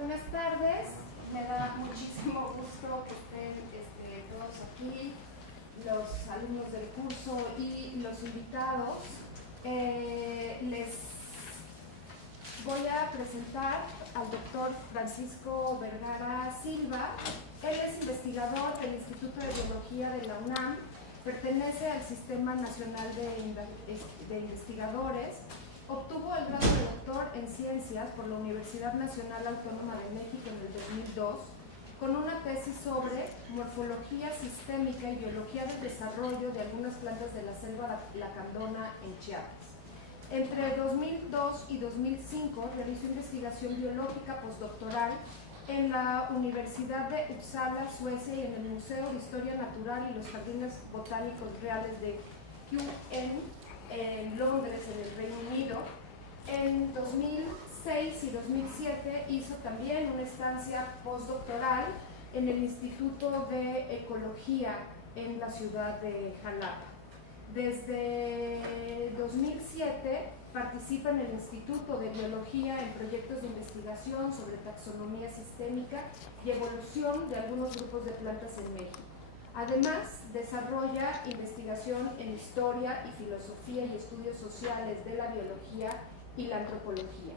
Buenas tardes, me da muchísimo gusto que estén todos aquí, los alumnos del curso y los invitados. Les voy a presentar al doctor Francisco Vergara Silva. Él es investigador del Instituto de Biología de la UNAM, pertenece al Sistema Nacional de Investigadores. Obtuvo el grado de doctor en Ciencias por la Universidad Nacional Autónoma de México en el 2002, con una tesis sobre morfología sistémica y biología del desarrollo de algunas plantas de la selva lacandona en Chiapas. Entre 2002 y 2005 realizó investigación biológica postdoctoral en la Universidad de Uppsala, Suecia, y en el Museo de Historia Natural y los Jardines Botánicos Reales de Kew en Londres, en el Reino Unido. En 2006 y 2007 hizo también una estancia postdoctoral en el Instituto de Ecología en la ciudad de Jalapa. Desde 2007 participa en el Instituto de Biología en proyectos de investigación sobre taxonomía sistémica y evolución de algunos grupos de plantas en México. Además, desarrolla investigación en historia y filosofía y estudios sociales de la biología y la antropología.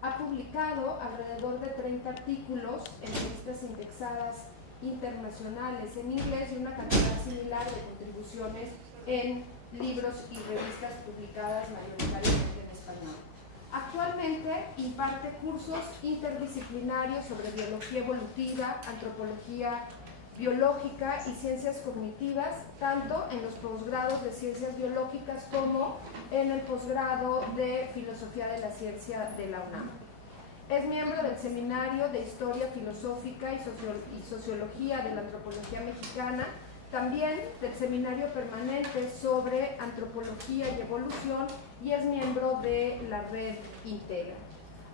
Ha publicado alrededor de 30 artículos en revistas indexadas internacionales en inglés y una cantidad similar de contribuciones en libros y revistas publicadas mayoritariamente en español. Actualmente imparte cursos interdisciplinarios sobre biología evolutiva, antropología biológica y ciencias cognitivas, tanto en los posgrados de ciencias biológicas como en el posgrado de filosofía de la ciencia de la UNAM. Es miembro del Seminario de Historia Filosófica y Sociología de la Antropología Mexicana, también del Seminario Permanente sobre Antropología y Evolución, y es miembro de la Red Integra.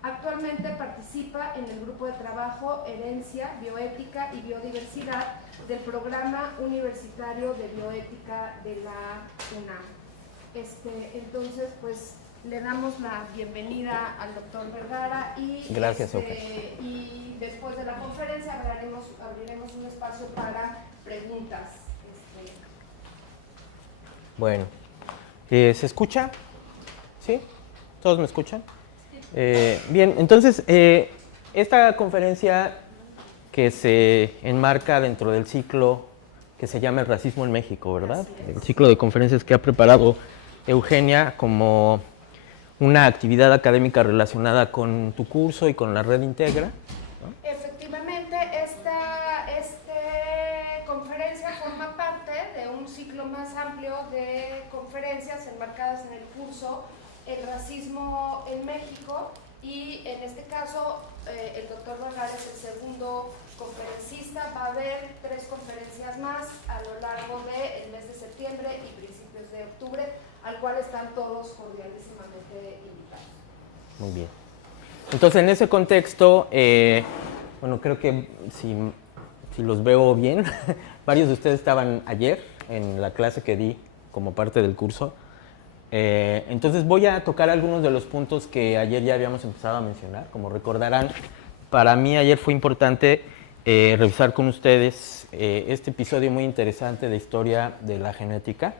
Actualmente participa en el grupo de trabajo Herencia, Bioética y Biodiversidad del Programa Universitario de Bioética de la UNAM. Entonces, pues, le damos la bienvenida al doctor Vergara y, gracias, y después de la conferencia abriremos un espacio para preguntas. Bueno, ¿se escucha? ¿Sí? ¿Todos me escuchan? Bien, entonces, esta conferencia que se enmarca dentro del ciclo que se llama El racismo en México, ¿verdad? El ciclo de conferencias que ha preparado Eugenia como una actividad académica relacionada con tu curso y con la Red Integra, ¿no? Efectivamente, esta conferencia forma parte de un ciclo más amplio de conferencias enmarcadas en el curso El racismo en México, y en este caso el doctor Vergara es el segundo conferencista. Va a haber 3 conferencias más a lo largo del mes de septiembre y principios de octubre, al cual están todos cordialísimamente invitados. Muy bien. Entonces, en ese contexto, bueno, creo que si los veo bien, varios de ustedes estaban ayer en la clase que di como parte del curso. Entonces voy a tocar algunos de los puntos que ayer ya habíamos empezado a mencionar. Como recordarán, para mí ayer fue importante revisar con ustedes este episodio muy interesante de historia de la genética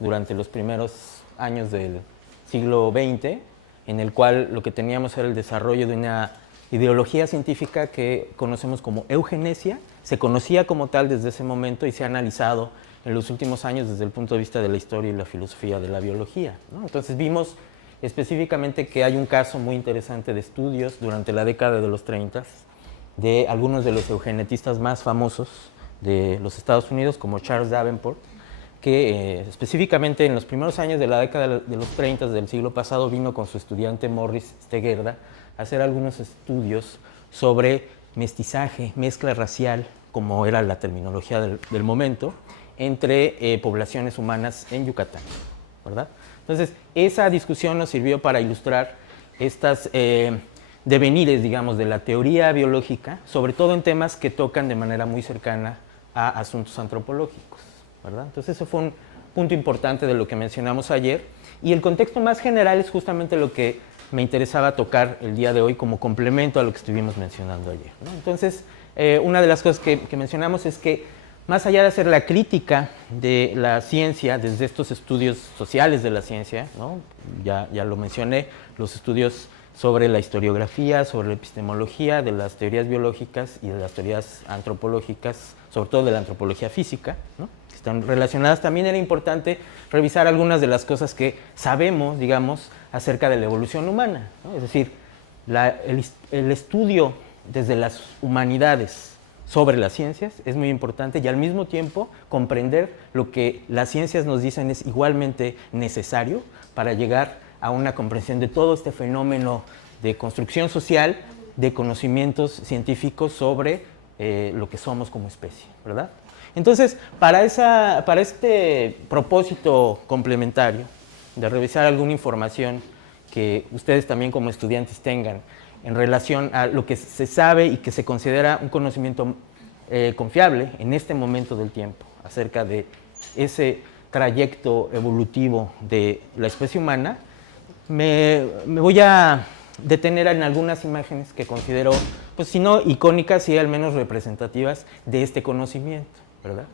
durante los primeros años del siglo XX, en el cual lo que teníamos era el desarrollo de una ideología científica que conocemos como eugenesia. Se conocía como tal desde ese momento y se ha analizado en los últimos años desde el punto de vista de la historia y la filosofía de la biología, ¿no? Entonces vimos específicamente que hay un caso muy interesante de estudios durante la década de los 30 de algunos de los eugenetistas más famosos de los Estados Unidos, como Charles Davenport, que específicamente en los primeros años de la década de los 30 del siglo pasado vino con su estudiante Morris Stegerda a hacer algunos estudios sobre mestizaje, mezcla racial, como era la terminología del momento, entre poblaciones humanas en Yucatán, ¿verdad? Entonces, esa discusión nos sirvió para ilustrar estas devenires, digamos, de la teoría biológica, sobre todo en temas que tocan de manera muy cercana a asuntos antropológicos, ¿verdad? Entonces, eso fue un punto importante de lo que mencionamos ayer. Y el contexto más general es justamente lo que me interesaba tocar el día de hoy como complemento a lo que estuvimos mencionando ayer, ¿no? Entonces, una de las cosas que mencionamos es que más allá de hacer la crítica de la ciencia desde estos estudios sociales de la ciencia, ¿no? ya lo mencioné, los estudios sobre la historiografía, sobre la epistemología, de las teorías biológicas y de las teorías antropológicas, sobre todo de la antropología física, ¿no? Que están relacionadas. También era importante revisar algunas de las cosas que sabemos, digamos, acerca de la evolución humana, ¿no? Es decir, el estudio desde las humanidades sobre las ciencias es muy importante y al mismo tiempo comprender lo que las ciencias nos dicen es igualmente necesario para llegar a una comprensión de todo este fenómeno de construcción social, de conocimientos científicos sobre lo que somos como especie, ¿verdad? Entonces, para este propósito complementario de revisar alguna información que ustedes también como estudiantes tengan en relación a lo que se sabe y que se considera un conocimiento confiable en este momento del tiempo acerca de ese trayecto evolutivo de la especie humana, me voy a detener en algunas imágenes que considero, pues si no icónicas, sí al menos representativas de este conocimiento, ¿verdad?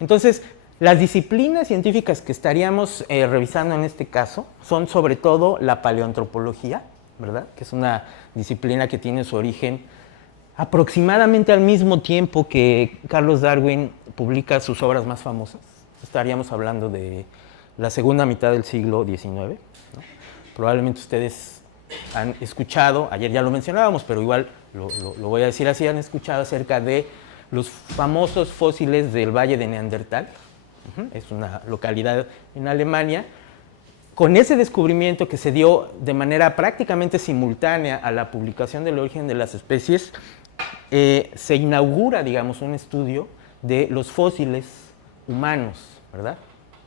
Entonces, las disciplinas científicas que estaríamos revisando en este caso son sobre todo la paleoantropología, ¿verdad? Que es una disciplina que tiene su origen aproximadamente al mismo tiempo que Carlos Darwin publica sus obras más famosas. Estaríamos hablando de la segunda mitad del siglo XIX, ¿no? Probablemente ustedes han escuchado, ayer ya lo mencionábamos, pero igual lo voy a decir así, han escuchado acerca de los famosos fósiles del Valle de Neandertal. Es una localidad en Alemania. Con ese descubrimiento que se dio de manera prácticamente simultánea a la publicación del origen de las especies, se inaugura, digamos, un estudio de los fósiles humanos, ¿verdad?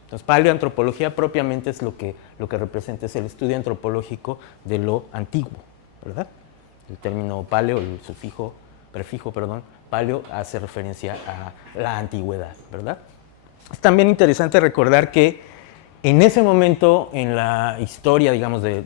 Entonces, paleoantropología propiamente es lo que representa, es el estudio antropológico de lo antiguo, ¿verdad? El término paleo, el prefijo, paleo, hace referencia a la antigüedad, ¿verdad? Es también interesante recordar que en ese momento, en la historia, digamos, de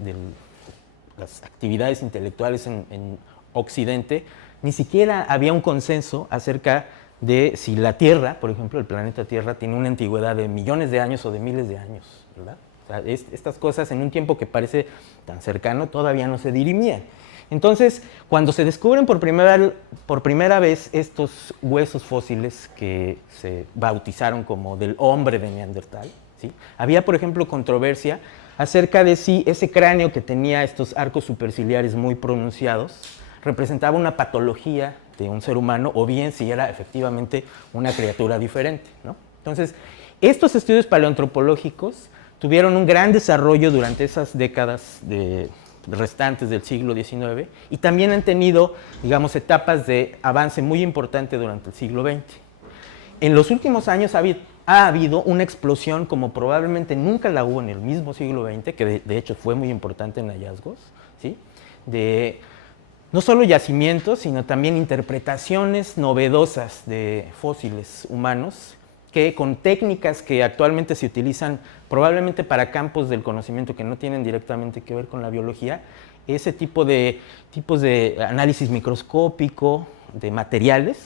las actividades intelectuales en Occidente, ni siquiera había un consenso acerca de si la Tierra, por ejemplo, el planeta Tierra, tiene una antigüedad de millones de años o de miles de años, ¿verdad? O sea, estas cosas en un tiempo que parece tan cercano todavía no se dirimían. Entonces, cuando se descubren por primera vez estos huesos fósiles que se bautizaron como del hombre de Neandertal, ¿sí? Había, por ejemplo, controversia acerca de si ese cráneo que tenía estos arcos superciliares muy pronunciados representaba una patología de un ser humano o bien si era efectivamente una criatura diferente, ¿no? Entonces, estos estudios paleoantropológicos tuvieron un gran desarrollo durante esas décadas restantes del siglo XIX y también han tenido, digamos, etapas de avance muy importante durante el siglo XX. En los últimos años ha habido una explosión como probablemente nunca la hubo en el mismo siglo XX, que de hecho fue muy importante en hallazgos, ¿sí? De no solo yacimientos, sino también interpretaciones novedosas de fósiles humanos que con técnicas que actualmente se utilizan probablemente para campos del conocimiento que no tienen directamente que ver con la biología, ese tipos de análisis microscópico de materiales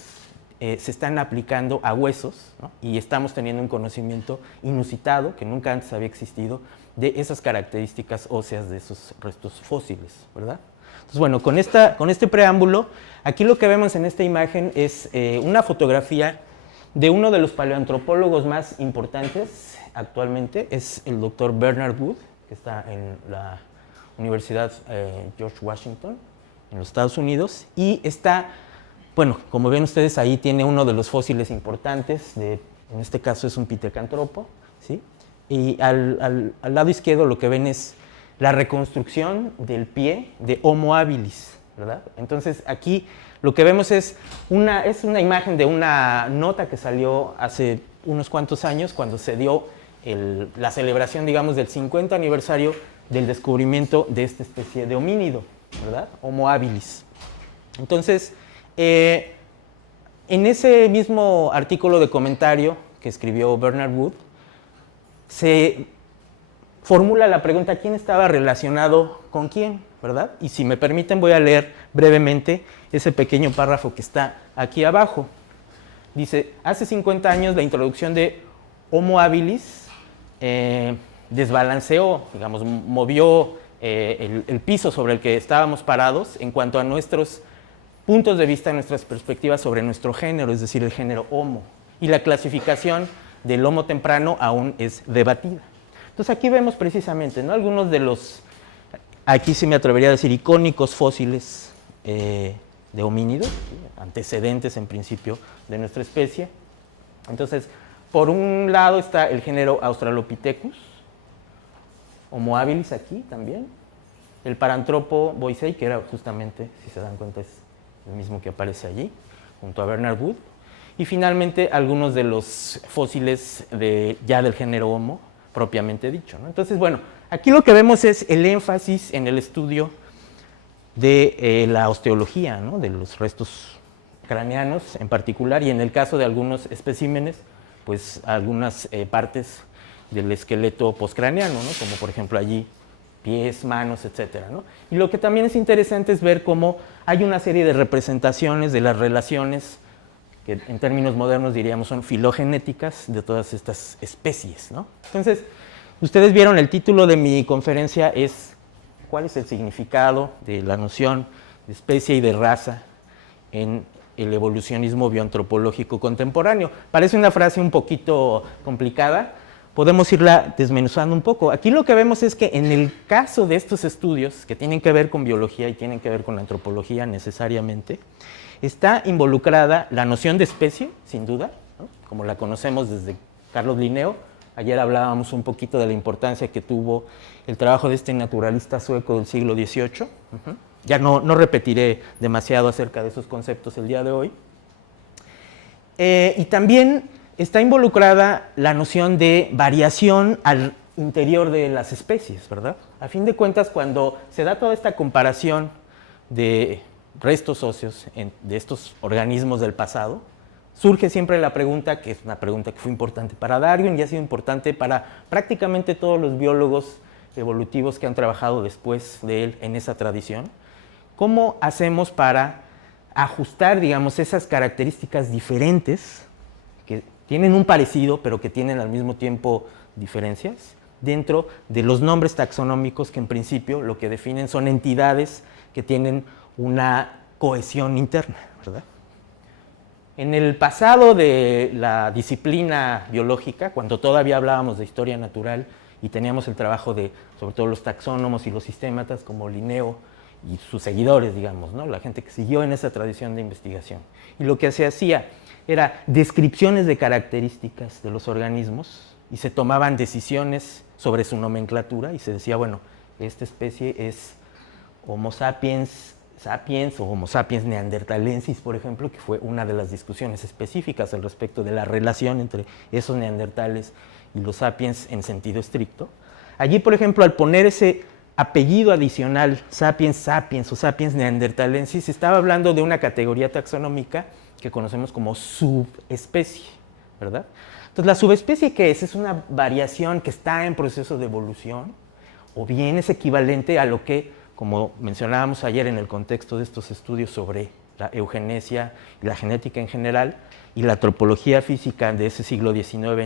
se están aplicando a huesos, ¿no? Y estamos teniendo un conocimiento inusitado que nunca antes había existido de esas características óseas de esos restos fósiles, ¿verdad? Entonces, bueno, con este preámbulo, aquí lo que vemos en esta imagen es una fotografía de uno de los paleoantropólogos más importantes actualmente, es el doctor Bernard Wood, que está en la Universidad George Washington, en los Estados Unidos, y está, bueno, como ven ustedes ahí tiene uno de los fósiles importantes, en este caso es un pithecantropo, ¿sí? Y al lado izquierdo lo que ven es la reconstrucción del pie de Homo habilis, ¿verdad? Entonces aquí lo que vemos es una imagen de una nota que salió hace unos cuantos años cuando se dio la celebración, digamos, del 50 aniversario del descubrimiento de esta especie de homínido, ¿verdad? Homo habilis. Entonces, en ese mismo artículo de comentario que escribió Bernard Wood, se formula la pregunta, ¿quién estaba relacionado con quién? ¿Verdad? Y si me permiten, voy a leer brevemente ese pequeño párrafo que está aquí abajo. Dice, hace 50 años la introducción de Homo habilis desbalanceó, digamos, movió el piso sobre el que estábamos parados en cuanto a nuestros puntos de vista, nuestras perspectivas sobre nuestro género, es decir, el género Homo. Y la clasificación del Homo temprano aún es debatida. Entonces aquí vemos precisamente, ¿no?, algunos de los, aquí sí me atrevería a decir, icónicos fósiles de homínidos, ¿sí?, antecedentes en principio de nuestra especie. Entonces, por un lado está el género Australopithecus, Homo habilis aquí también, el Paranthropo boisei, que era justamente, si se dan cuenta, es el mismo que aparece allí, junto a Bernard Wood, y finalmente algunos de los fósiles ya del género Homo, propiamente dicho, ¿no? Entonces, bueno, aquí lo que vemos es el énfasis en el estudio de la osteología, ¿no?, de los restos craneanos en particular, y en el caso de algunos especímenes, pues algunas partes del esqueleto postcraneano, ¿no?, como por ejemplo allí pies, manos, etcétera, ¿no? Y lo que también es interesante es ver cómo hay una serie de representaciones de las relaciones que en términos modernos diríamos son filogenéticas de todas estas especies, ¿no? Entonces, ustedes vieron el título de mi conferencia es ¿cuál es el significado de la noción de especie y de raza en el evolucionismo bioantropológico contemporáneo? Parece una frase un poquito complicada, podemos irla desmenuzando un poco. Aquí lo que vemos es que en el caso de estos estudios que tienen que ver con biología y tienen que ver con la antropología necesariamente, está involucrada la noción de especie, sin duda, ¿no?, como la conocemos desde Carlos Linneo. Ayer hablábamos un poquito de la importancia que tuvo el trabajo de este naturalista sueco del siglo XVIII. Ya no repetiré demasiado acerca de esos conceptos el día de hoy. Y también está involucrada la noción de variación al interior de las especies, ¿verdad? A fin de cuentas, cuando se da toda esta comparación de restos óseos de estos organismos del pasado, surge siempre la pregunta, que es una pregunta que fue importante para Darwin y ha sido importante para prácticamente todos los biólogos evolutivos que han trabajado después de él en esa tradición. ¿Cómo hacemos para ajustar, digamos, esas características diferentes que tienen un parecido, pero que tienen al mismo tiempo diferencias, dentro de los nombres taxonómicos que en principio lo que definen son entidades que tienen una cohesión interna, ¿verdad? En el pasado de la disciplina biológica, cuando todavía hablábamos de historia natural y teníamos el trabajo de, sobre todo, los taxónomos y los sistématas como Linneo y sus seguidores, digamos, ¿no?, la gente que siguió en esa tradición de investigación. Y lo que se hacía era descripciones de características de los organismos y se tomaban decisiones sobre su nomenclatura y se decía, bueno, esta especie es Homo sapiens o Homo sapiens neanderthalensis, por ejemplo, que fue una de las discusiones específicas al respecto de la relación entre esos neandertales y los sapiens en sentido estricto. Allí, por ejemplo, al poner ese apellido adicional, sapiens sapiens o sapiens neanderthalensis, se estaba hablando de una categoría taxonómica que conocemos como subespecie, ¿verdad? Entonces, ¿la subespecie qué es? Es una variación que está en proceso de evolución, o bien es equivalente a lo que, como mencionábamos ayer en el contexto de estos estudios sobre la eugenesia y la genética en general, y la antropología física de ese siglo XIX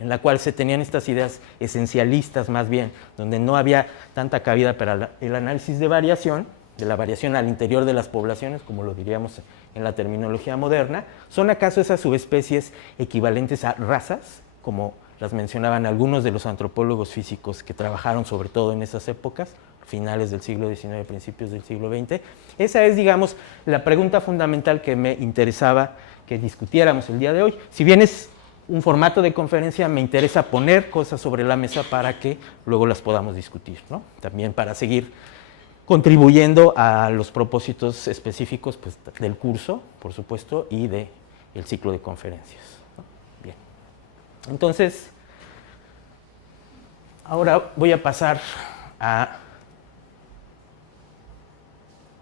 en la cual se tenían estas ideas esencialistas más bien, donde no había tanta cabida para el análisis de la variación al interior de las poblaciones, como lo diríamos en la terminología moderna. ¿Son acaso esas subespecies equivalentes a razas, como las mencionaban algunos de los antropólogos físicos que trabajaron sobre todo en esas épocas, finales del siglo XIX, principios del siglo XX? Esa es, digamos, la pregunta fundamental que me interesaba que discutiéramos el día de hoy. Si bien es un formato de conferencia, me interesa poner cosas sobre la mesa para que luego las podamos discutir, ¿no? También para seguir contribuyendo a los propósitos específicos, pues, del curso, por supuesto, y del ciclo de conferencias, ¿no? Bien. Entonces, ahora voy a pasar a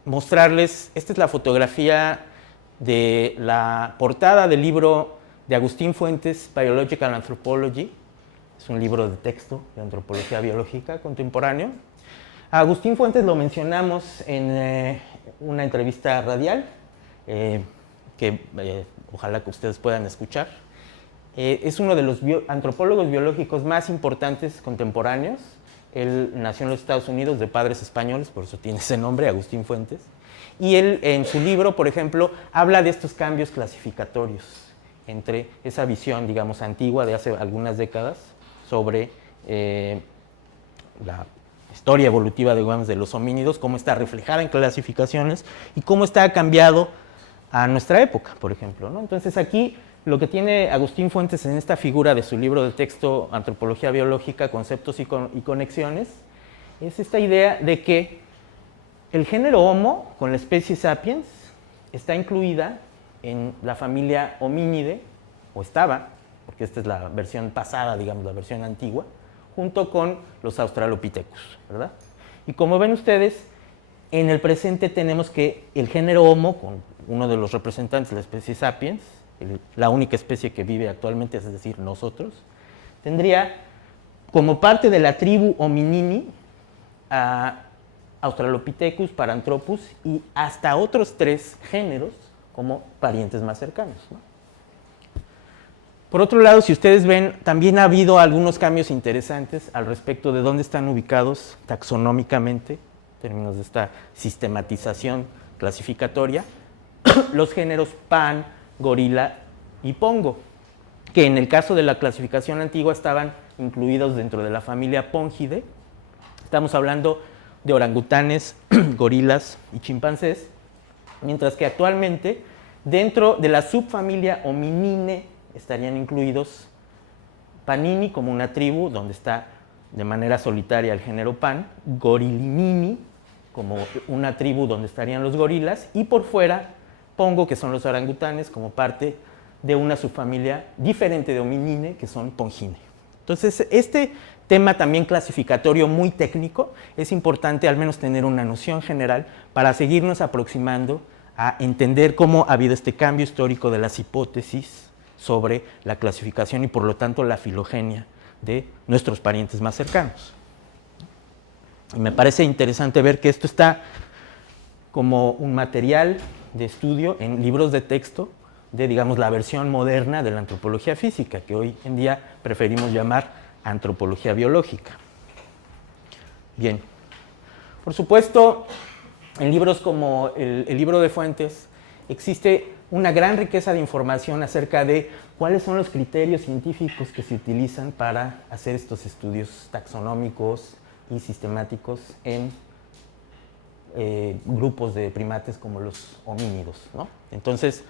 mostrarles, esta es la fotografía de la portada del libro de Agustín Fuentes, Biological Anthropology, Es un libro de texto de antropología biológica contemporáneo. A Agustín Fuentes lo mencionamos en una entrevista radial, que ojalá que ustedes puedan escuchar. Es uno de los antropólogos biológicos más importantes contemporáneos. Él nació en los Estados Unidos de padres españoles, por eso tiene ese nombre, Agustín Fuentes. Y él, en su libro, por ejemplo, habla de estos cambios clasificatorios entre esa visión, digamos, antigua de hace algunas décadas sobre la historia evolutiva, digamos, de los homínidos, cómo está reflejada en clasificaciones y cómo está cambiado a nuestra época, por ejemplo, ¿no? Entonces aquí lo que tiene Agustín Fuentes en esta figura de su libro de texto Antropología Biológica, Conceptos y Conexiones, es esta idea de que el género Homo, con la especie Sapiens, está incluida en la familia Homínide, o estaba, porque esta es la versión pasada, digamos, la versión antigua, junto con los Australopithecus, ¿verdad? Y como ven ustedes, en el presente tenemos que el género Homo, con uno de los representantes de la especie Sapiens, la única especie que vive actualmente, es decir, nosotros, tendría como parte de la tribu Hominini a Australopithecus, Paranthropus y hasta otros 3 géneros como parientes más cercanos, ¿no? Por otro lado, si ustedes ven, también ha habido algunos cambios interesantes al respecto de dónde están ubicados taxonómicamente, en términos de esta sistematización clasificatoria, los géneros Pan, Gorila y Pongo, que en el caso de la clasificación antigua estaban incluidos dentro de la familia Pongidae. Estamos hablando de orangutanes, gorilas y chimpancés, mientras que actualmente dentro de la subfamilia Hominine estarían incluidos Panini como una tribu donde está de manera solitaria el género Pan, Gorilinini como una tribu donde estarían los gorilas y por fuera Pongo, que son los orangutanes, como parte de una subfamilia diferente de Hominine, que son Pongine. Entonces, este tema también clasificatorio muy técnico, es importante al menos tener una noción general para seguirnos aproximando a entender cómo ha habido este cambio histórico de las hipótesis sobre la clasificación y por lo tanto la filogenia de nuestros parientes más cercanos. Y me parece interesante ver que esto está como un material de estudio en libros de texto de, digamos, la versión moderna de la antropología física, que hoy en día preferimos llamar antropología biológica. Bien, por supuesto, en libros como el libro de Fuentes existe una gran riqueza de información acerca de cuáles son los criterios científicos que se utilizan para hacer estos estudios taxonómicos y sistemáticos en grupos de primates como los homínidos, ¿no? Entonces,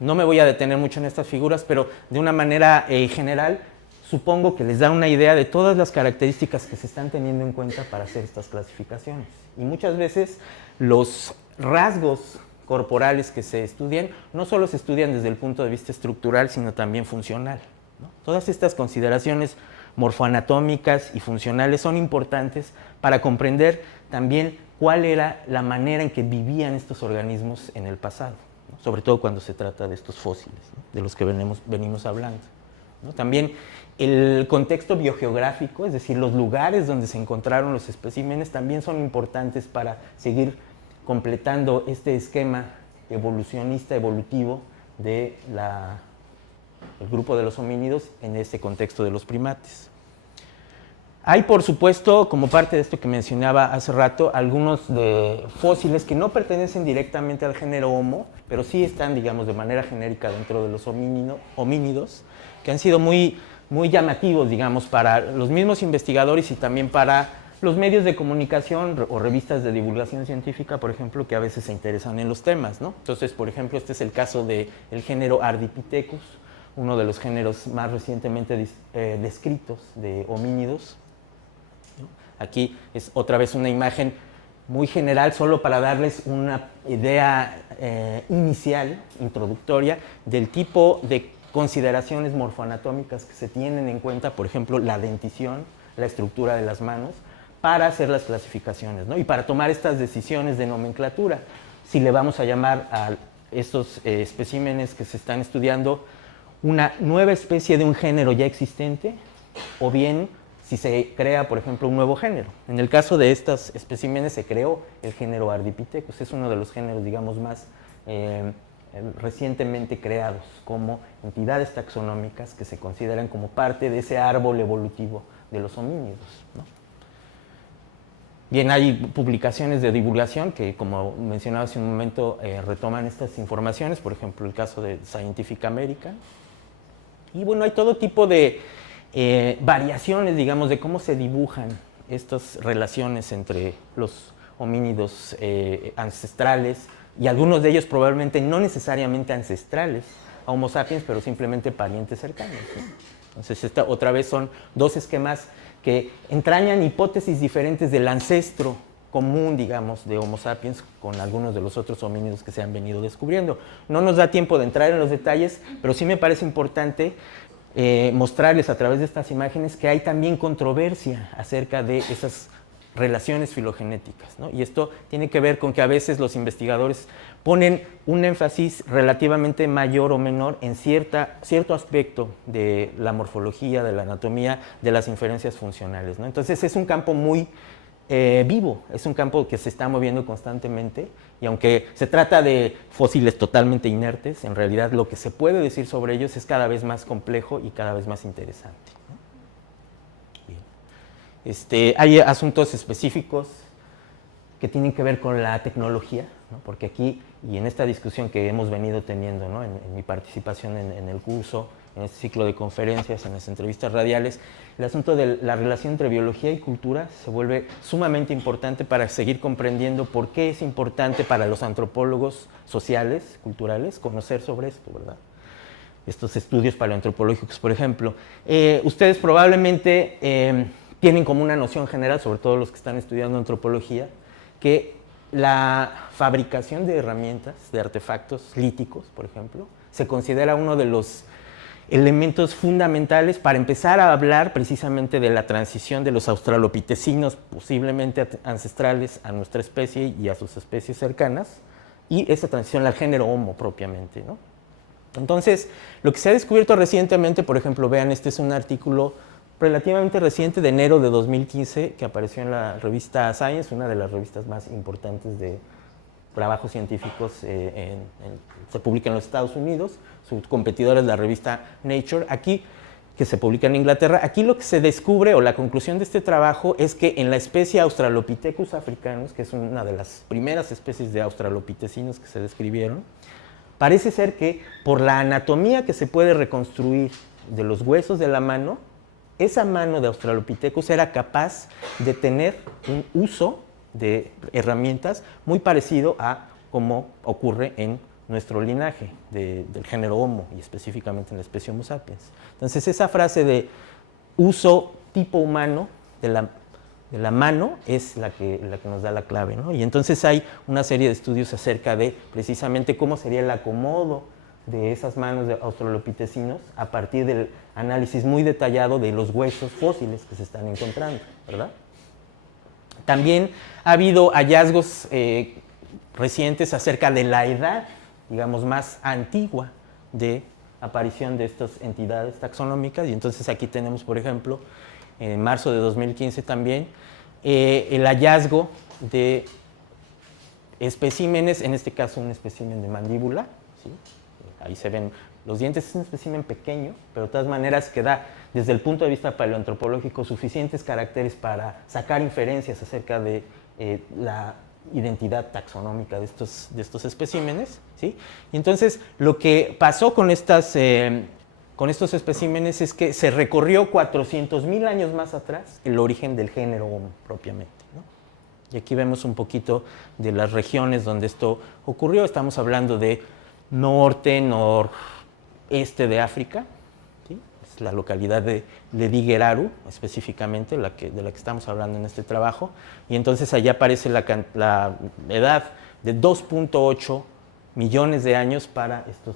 no me voy a detener mucho en estas figuras, pero de una manera general, supongo que les da una idea de todas las características que se están teniendo en cuenta para hacer estas clasificaciones. Y muchas veces los rasgos corporales que se estudian no solo se estudian desde el punto de vista estructural, sino también funcional, ¿no? Todas estas consideraciones morfoanatómicas y funcionales son importantes para comprender también cuál era la manera en que vivían estos organismos en el pasado, ¿no? Sobre todo cuando se trata de estos fósiles, ¿no? De los que venimos hablando, ¿no? También el contexto biogeográfico, es decir, los lugares donde se encontraron los especímenes, también son importantes para seguir completando este esquema evolucionista, evolutivo del grupo de los homínidos en ese contexto de los primates. Hay, por supuesto, como parte de esto que mencionaba hace rato, algunos de fósiles que no pertenecen directamente al género Homo, pero sí están, digamos, de manera genérica dentro de los homínidos, que han sido muy llamativos, digamos, para los mismos investigadores y también para los medios de comunicación o revistas de divulgación científica, por ejemplo, que a veces se interesan en los temas, ¿no? Entonces, por ejemplo, este es el caso del género Ardipithecus, uno de los géneros más recientemente descritos de homínidos. Aquí es otra vez una imagen muy general, solo para darles una idea inicial, introductoria, del tipo de consideraciones morfoanatómicas que se tienen en cuenta, por ejemplo, la dentición, la estructura de las manos, para hacer las clasificaciones, ¿no? Y para tomar estas decisiones de nomenclatura. Si le vamos a llamar a estos especímenes que se están estudiando una nueva especie de un género ya existente, o bien si se crea, por ejemplo, un nuevo género. En el caso de estos especímenes se creó el género Ardipithecus, es uno de los géneros, digamos, más recientemente creados como entidades taxonómicas que se consideran como parte de ese árbol evolutivo de los homínidos, ¿no? Bien, hay publicaciones de divulgación que, como mencionaba hace un momento, retoman estas informaciones, por ejemplo, el caso de Scientific American. Y bueno, hay todo tipo de variaciones, digamos, de cómo se dibujan estas relaciones entre los homínidos ancestrales, y algunos de ellos probablemente no necesariamente ancestrales a Homo sapiens, pero simplemente parientes cercanos, ¿no? Entonces, otra vez son dos esquemas que entrañan hipótesis diferentes del ancestro común, digamos, de Homo sapiens con algunos de los otros homínidos que se han venido descubriendo. No nos da tiempo de entrar en los detalles, pero sí me parece importante mostrarles a través de estas imágenes que hay también controversia acerca de esas relaciones filogenéticas, ¿no? Y esto tiene que ver con que a veces los investigadores ponen un énfasis relativamente mayor o menor en cierto aspecto de la morfología, de la anatomía, de las inferencias funcionales, ¿no? Entonces es un campo muy vivo, es un campo que se está moviendo constantemente, y aunque se trata de fósiles totalmente inertes, en realidad lo que se puede decir sobre ellos es cada vez más complejo y cada vez más interesante, ¿no? Hay asuntos específicos que tienen que ver con la tecnología, ¿no? Porque aquí, y en esta discusión que hemos venido teniendo, ¿no? en mi participación en el curso, en este ciclo de conferencias, en las entrevistas radiales, el asunto de la relación entre biología y cultura se vuelve sumamente importante para seguir comprendiendo por qué es importante para los antropólogos sociales, culturales, conocer sobre esto, ¿verdad? Estos estudios paleoantropológicos, por ejemplo. Ustedes probablemente tienen como una noción general, sobre todo los que están estudiando antropología, que la fabricación de herramientas, de artefactos líticos, por ejemplo, se considera uno de los elementos fundamentales para empezar a hablar precisamente de la transición de los australopitecinos, posiblemente ancestrales a nuestra especie y a sus especies cercanas, y esa transición al género Homo propiamente, ¿no? Entonces, lo que se ha descubierto recientemente, por ejemplo, vean, este es un artículo relativamente reciente, de enero de 2015, que apareció en la revista Science, una de las revistas más importantes de trabajos científicos, se publica en los Estados Unidos, su competidora es la revista Nature, aquí, que se publica en Inglaterra. Aquí lo que se descubre, o la conclusión de este trabajo, es que en la especie Australopithecus africanus, que es una de las primeras especies de australopitecinos que se describieron, parece ser que por la anatomía que se puede reconstruir de los huesos de la mano, esa mano de Australopithecus era capaz de tener un uso de herramientas muy parecido a como ocurre en nuestro linaje del género Homo, y específicamente en la especie Homo sapiens. Entonces, esa frase de uso tipo humano de la mano es la que nos da la clave, ¿no? Y entonces hay una serie de estudios acerca de precisamente cómo sería el acomodo de esas manos de australopitecinos a partir del análisis muy detallado de los huesos fósiles que se están encontrando, ¿verdad? También ha habido hallazgos recientes acerca de la edad, digamos, más antigua de aparición de estas entidades taxonómicas, y entonces aquí tenemos, por ejemplo, en marzo de 2015 también, el hallazgo de especímenes, en este caso un espécimen de mandíbula, ¿sí? Ahí se ven los dientes, es un espécimen pequeño, pero de todas maneras que da, desde el punto de vista paleoantropológico, suficientes caracteres para sacar inferencias acerca de la identidad taxonómica de estos especímenes, ¿sí? Y entonces, lo que pasó con estos especímenes es que se recorrió 400,000 años más atrás el origen del género Homo propiamente, ¿no? Y aquí vemos un poquito de las regiones donde esto ocurrió. Estamos hablando de norte, noreste de África, ¿sí? Es la localidad de Digueraru, específicamente, de la que estamos hablando en este trabajo, y entonces allá aparece la edad de 2.8 millones de años para estos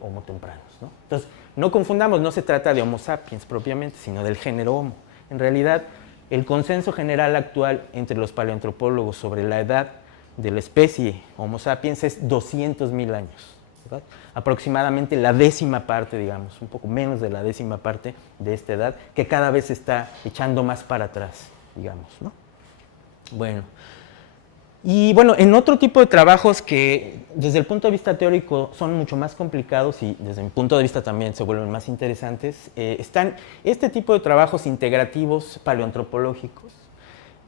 Homo tempranos, ¿no? Entonces, no confundamos, no se trata de Homo sapiens propiamente, sino del género Homo. En realidad, el consenso general actual entre los paleoantropólogos sobre la edad de la especie Homo sapiens es 200,000 años. ¿verdad? Aproximadamente la 10ª parte, digamos, un poco menos de la 10ª parte de esta edad, que cada vez se está echando más para atrás, digamos, ¿no? Bueno, y bueno, en otro tipo de trabajos que desde el punto de vista teórico son mucho más complicados y desde mi punto de vista también se vuelven más interesantes, están este tipo de trabajos integrativos paleoantropológicos,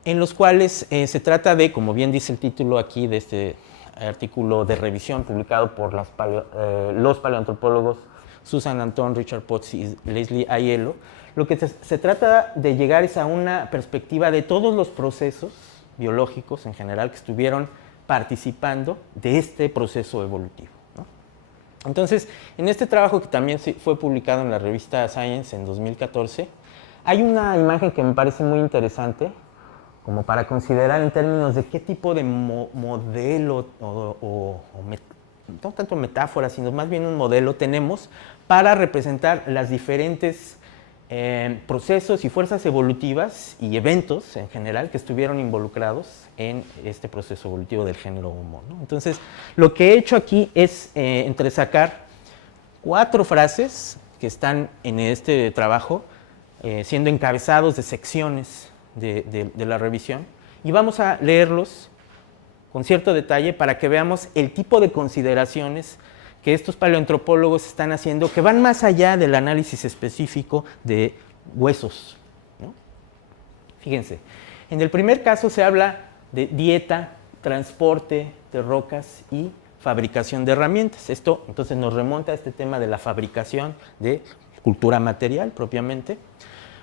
en los cuales se trata de, como bien dice el título aquí de este artículo de revisión publicado por los paleoantropólogos Susan Anton, Richard Potts y Leslie Aiello, lo que se trata de llegar es a una perspectiva de todos los procesos biológicos en general que estuvieron participando de este proceso evolutivo, ¿no? Entonces, en este trabajo que también fue publicado en la revista Science en 2014, hay una imagen que me parece muy interesante, como para considerar en términos de qué tipo de modelo no tanto metáfora, sino más bien un modelo tenemos para representar las diferentes procesos y fuerzas evolutivas y eventos en general que estuvieron involucrados en este proceso evolutivo del género Homo, ¿no? Entonces, lo que he hecho aquí es entresacar 4 frases que están en este trabajo siendo encabezados de secciones de la revisión, y vamos a leerlos con cierto detalle para que veamos el tipo de consideraciones que estos paleoantropólogos están haciendo, que van más allá del análisis específico de huesos, ¿no? Fíjense, en el primer caso se habla de dieta, transporte de rocas y fabricación de herramientas. Esto entonces nos remonta a este tema de la fabricación de cultura material propiamente.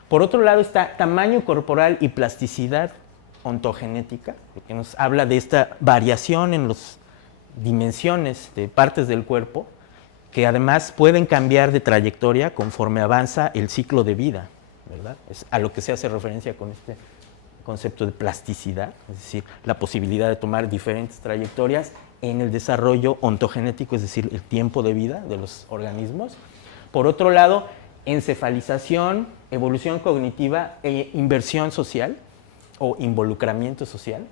Por otro lado está tamaño corporal y plasticidad ontogenética, que nos habla de esta variación en las dimensiones de partes del cuerpo, que además pueden cambiar de trayectoria conforme avanza el ciclo de vida, ¿verdad? Es a lo que se hace referencia con este concepto de plasticidad, es decir, la posibilidad de tomar diferentes trayectorias en el desarrollo ontogenético, es decir, el tiempo de vida de los organismos. Por otro lado, encefalización, evolución cognitiva e inversión social o involucramiento social.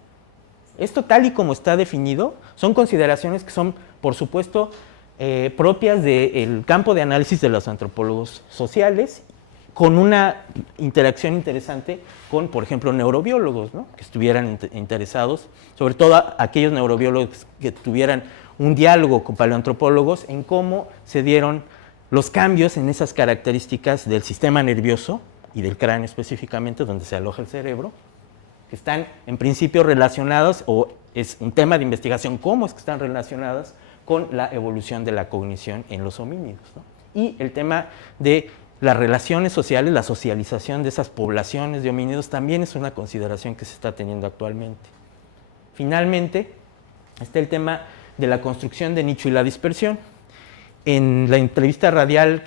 Esto, tal y como está definido, son consideraciones que son, por supuesto, propias del campo de análisis de los antropólogos sociales, con una interacción interesante con, por ejemplo, neurobiólogos, ¿no? Que estuvieran interesados, sobre todo aquellos neurobiólogos que tuvieran un diálogo con paleoantropólogos en cómo se dieron los cambios en esas características del sistema nervioso y del cráneo específicamente, donde se aloja el cerebro, que están en principio relacionados, o es un tema de investigación, cómo es que están relacionadas con la evolución de la cognición en los homínidos, ¿no? Y el tema de las relaciones sociales, la socialización de esas poblaciones de homínidos también es una consideración que se está teniendo actualmente. Finalmente, está el tema de la construcción de nicho y la dispersión. En la entrevista radial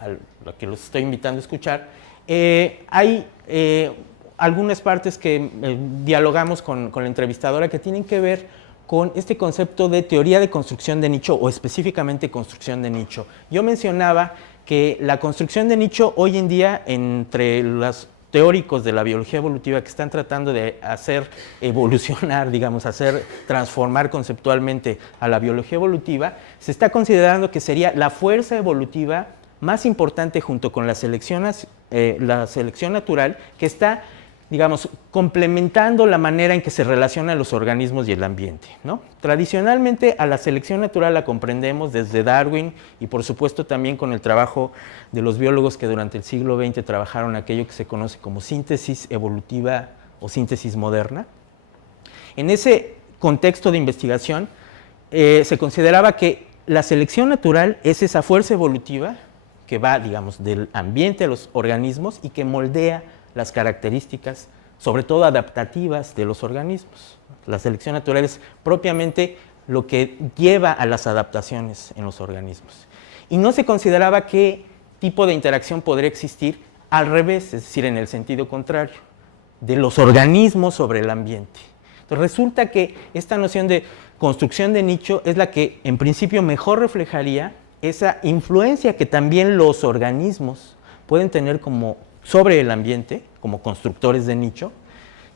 a la que los estoy invitando a escuchar, hay algunas partes que dialogamos con la entrevistadora que tienen que ver con este concepto de teoría de construcción de nicho o específicamente construcción de nicho. Yo mencionaba que la construcción de nicho hoy en día, entre los teóricos de la biología evolutiva que están tratando de hacer evolucionar, digamos, transformar conceptualmente a la biología evolutiva, se está considerando que sería la fuerza evolutiva más importante junto con la selección natural, que está, digamos, complementando la manera en que se relacionan los organismos y el ambiente, ¿no? Tradicionalmente a la selección natural la comprendemos desde Darwin y por supuesto también con el trabajo de los biólogos que durante el siglo XX trabajaron aquello que se conoce como síntesis evolutiva o síntesis moderna. En ese contexto de investigación se consideraba que la selección natural es esa fuerza evolutiva que va, digamos, del ambiente a los organismos y que moldea las características, sobre todo adaptativas, de los organismos. La selección natural es propiamente lo que lleva a las adaptaciones en los organismos. Y no se consideraba qué tipo de interacción podría existir al revés, es decir, en el sentido contrario, de los organismos sobre el ambiente. Entonces resulta que esta noción de construcción de nicho es la que en principio mejor reflejaría esa influencia que también los organismos pueden tener sobre el ambiente, como constructores de nicho,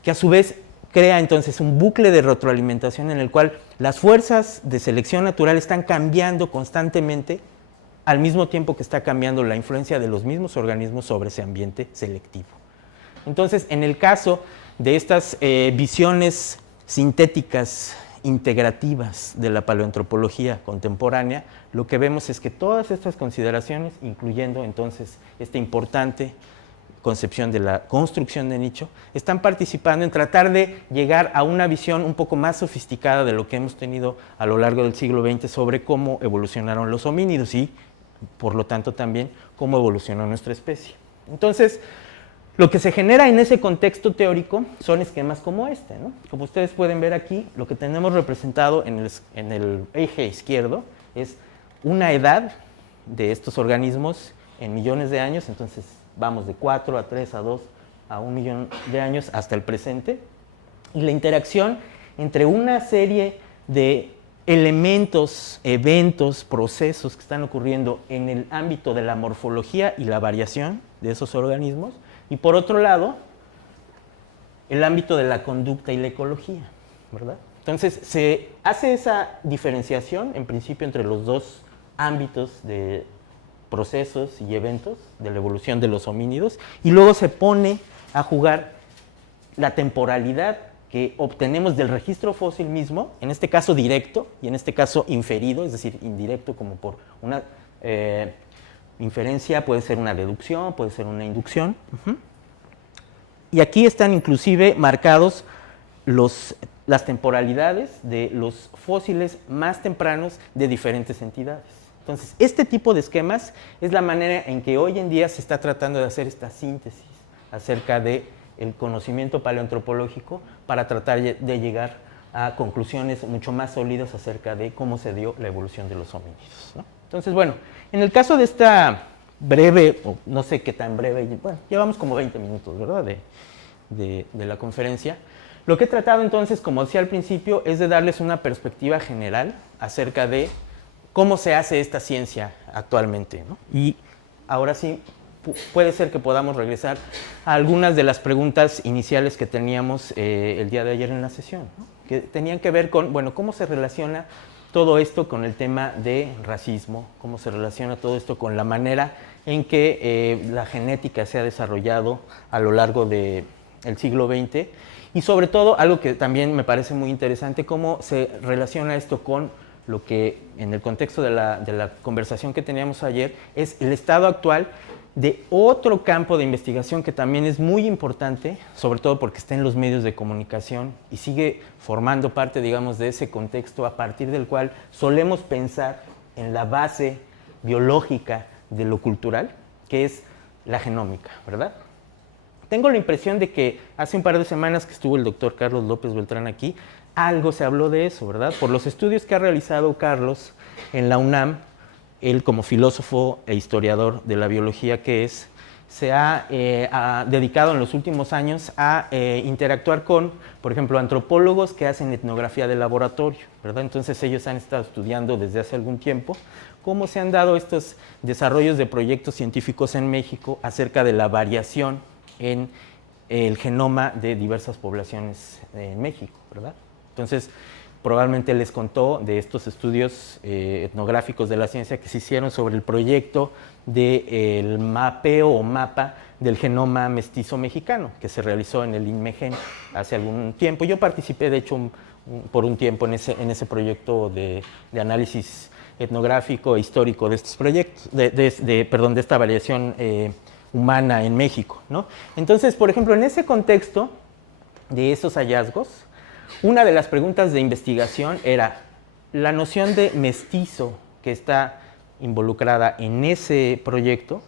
que a su vez crea entonces un bucle de retroalimentación en el cual las fuerzas de selección natural están cambiando constantemente al mismo tiempo que está cambiando la influencia de los mismos organismos sobre ese ambiente selectivo. Entonces, en el caso de estas visiones sintéticas integrativas de la paleoantropología contemporánea, lo que vemos es que todas estas consideraciones, incluyendo entonces esta importante concepción de la construcción de nicho, están participando en tratar de llegar a una visión un poco más sofisticada de lo que hemos tenido a lo largo del siglo XX sobre cómo evolucionaron los homínidos y, por lo tanto, también cómo evolucionó nuestra especie. Entonces, lo que se genera en ese contexto teórico son esquemas como este, ¿no? Como ustedes pueden ver aquí, lo que tenemos representado en el eje izquierdo es una edad de estos organismos en millones de años, entonces vamos de 4 a 3 a 2 a 1 millón de años hasta el presente, y la interacción entre una serie de elementos, eventos, procesos que están ocurriendo en el ámbito de la morfología y la variación de esos organismos, y por otro lado, el ámbito de la conducta y la ecología, ¿verdad? Entonces, se hace esa diferenciación, en principio, entre los dos ámbitos de procesos y eventos de la evolución de los homínidos, y luego se pone a jugar la temporalidad que obtenemos del registro fósil mismo, en este caso directo y en este caso inferido, es decir, indirecto como por una inferencia, puede ser una deducción, puede ser una inducción. Y aquí están inclusive marcados las temporalidades de los fósiles más tempranos de diferentes entidades. Entonces, este tipo de esquemas es la manera en que hoy en día se está tratando de hacer esta síntesis acerca del conocimiento paleoantropológico para tratar de llegar a conclusiones mucho más sólidas acerca de cómo se dio la evolución de los homínidos, ¿no? Entonces, bueno, en el caso de esta breve, o no sé qué tan breve, bueno, llevamos como 20 minutos, ¿verdad?, de la conferencia. Lo que he tratado entonces, como decía al principio, es de darles una perspectiva general acerca de cómo se hace esta ciencia actualmente, ¿no? Y ahora sí, puede ser que podamos regresar a algunas de las preguntas iniciales que teníamos el día de ayer en la sesión, ¿no? Que tenían que ver con, bueno, cómo se relaciona todo esto con el tema de racismo, cómo se relaciona todo esto con la manera en que la genética se ha desarrollado a lo largo del siglo XX, y sobre todo, algo que también me parece muy interesante, cómo se relaciona esto con lo que en el contexto de la conversación que teníamos ayer es el estado actual de otro campo de investigación que también es muy importante, sobre todo porque está en los medios de comunicación y sigue formando parte, digamos, de ese contexto a partir del cual solemos pensar en la base biológica de lo cultural, que es la genómica, ¿verdad? Tengo la impresión de que hace un par de semanas que estuvo el doctor Carlos López Beltrán aquí, algo se habló de eso, ¿verdad? Por los estudios que ha realizado Carlos en la UNAM, él como filósofo e historiador de la biología que es, se ha dedicado en los últimos años a interactuar con, por ejemplo, antropólogos que hacen etnografía de laboratorio, ¿verdad? Entonces ellos han estado estudiando desde hace algún tiempo cómo se han dado estos desarrollos de proyectos científicos en México acerca de la variación en el genoma de diversas poblaciones en México, ¿verdad? Entonces, probablemente les contó de estos estudios etnográficos de la ciencia que se hicieron sobre el proyecto del mapeo o mapa del genoma mestizo mexicano, que se realizó en el INMEGEN hace algún tiempo. Yo participé, de hecho, por un tiempo en ese proyecto de análisis etnográfico e histórico de estos proyectos, de esta variación humana en México, ¿no? Entonces, por ejemplo, en ese contexto de esos hallazgos, una de las preguntas de investigación era la noción de mestizo que está involucrada en ese proyecto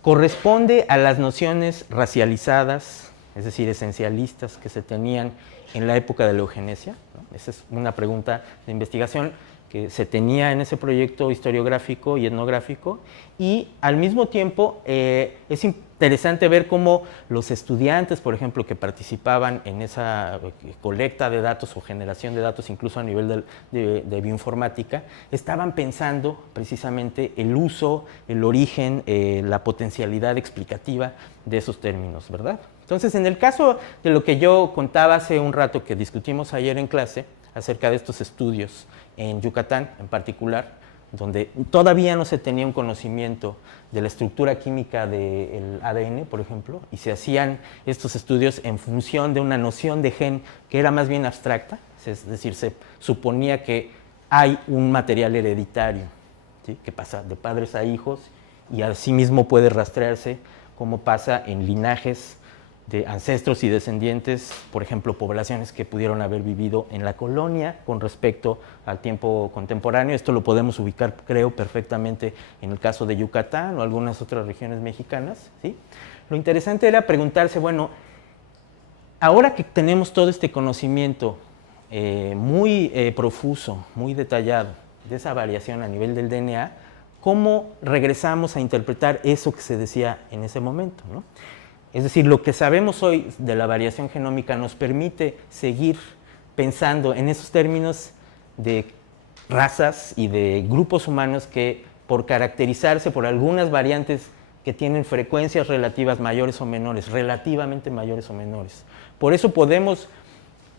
corresponde a las nociones racializadas, es decir, esencialistas que se tenían en la época de la eugenesia, ¿no? Esa es una pregunta de investigación que se tenía en ese proyecto historiográfico y etnográfico, y al mismo tiempo es interesante ver cómo los estudiantes, por ejemplo, que participaban en esa colecta de datos o generación de datos, incluso a nivel de bioinformática, estaban pensando precisamente el uso, el origen, la potencialidad explicativa de esos términos, ¿verdad? Entonces, en el caso de lo que yo contaba hace un rato que discutimos ayer en clase, acerca de estos estudios en Yucatán en particular, donde todavía no se tenía un conocimiento de la estructura química del ADN, por ejemplo, y se hacían estos estudios en función de una noción de gen que era más bien abstracta, es decir, se suponía que hay un material hereditario, ¿sí?, que pasa de padres a hijos y asimismo puede rastrearse como pasa en linajes de ancestros y descendientes, por ejemplo, poblaciones que pudieron haber vivido en la colonia con respecto al tiempo contemporáneo. Esto lo podemos ubicar, creo, perfectamente en el caso de Yucatán o algunas otras regiones mexicanas, ¿sí? Lo interesante era preguntarse, bueno, ahora que tenemos todo este conocimiento muy profuso, muy detallado de esa variación a nivel del DNA, ¿cómo regresamos a interpretar eso que se decía en ese momento, ¿no? Es decir, lo que sabemos hoy de la variación genómica nos permite seguir pensando en esos términos de razas y de grupos humanos que, por caracterizarse por algunas variantes que tienen frecuencias relativas mayores o menores, relativamente mayores o menores, por eso podemos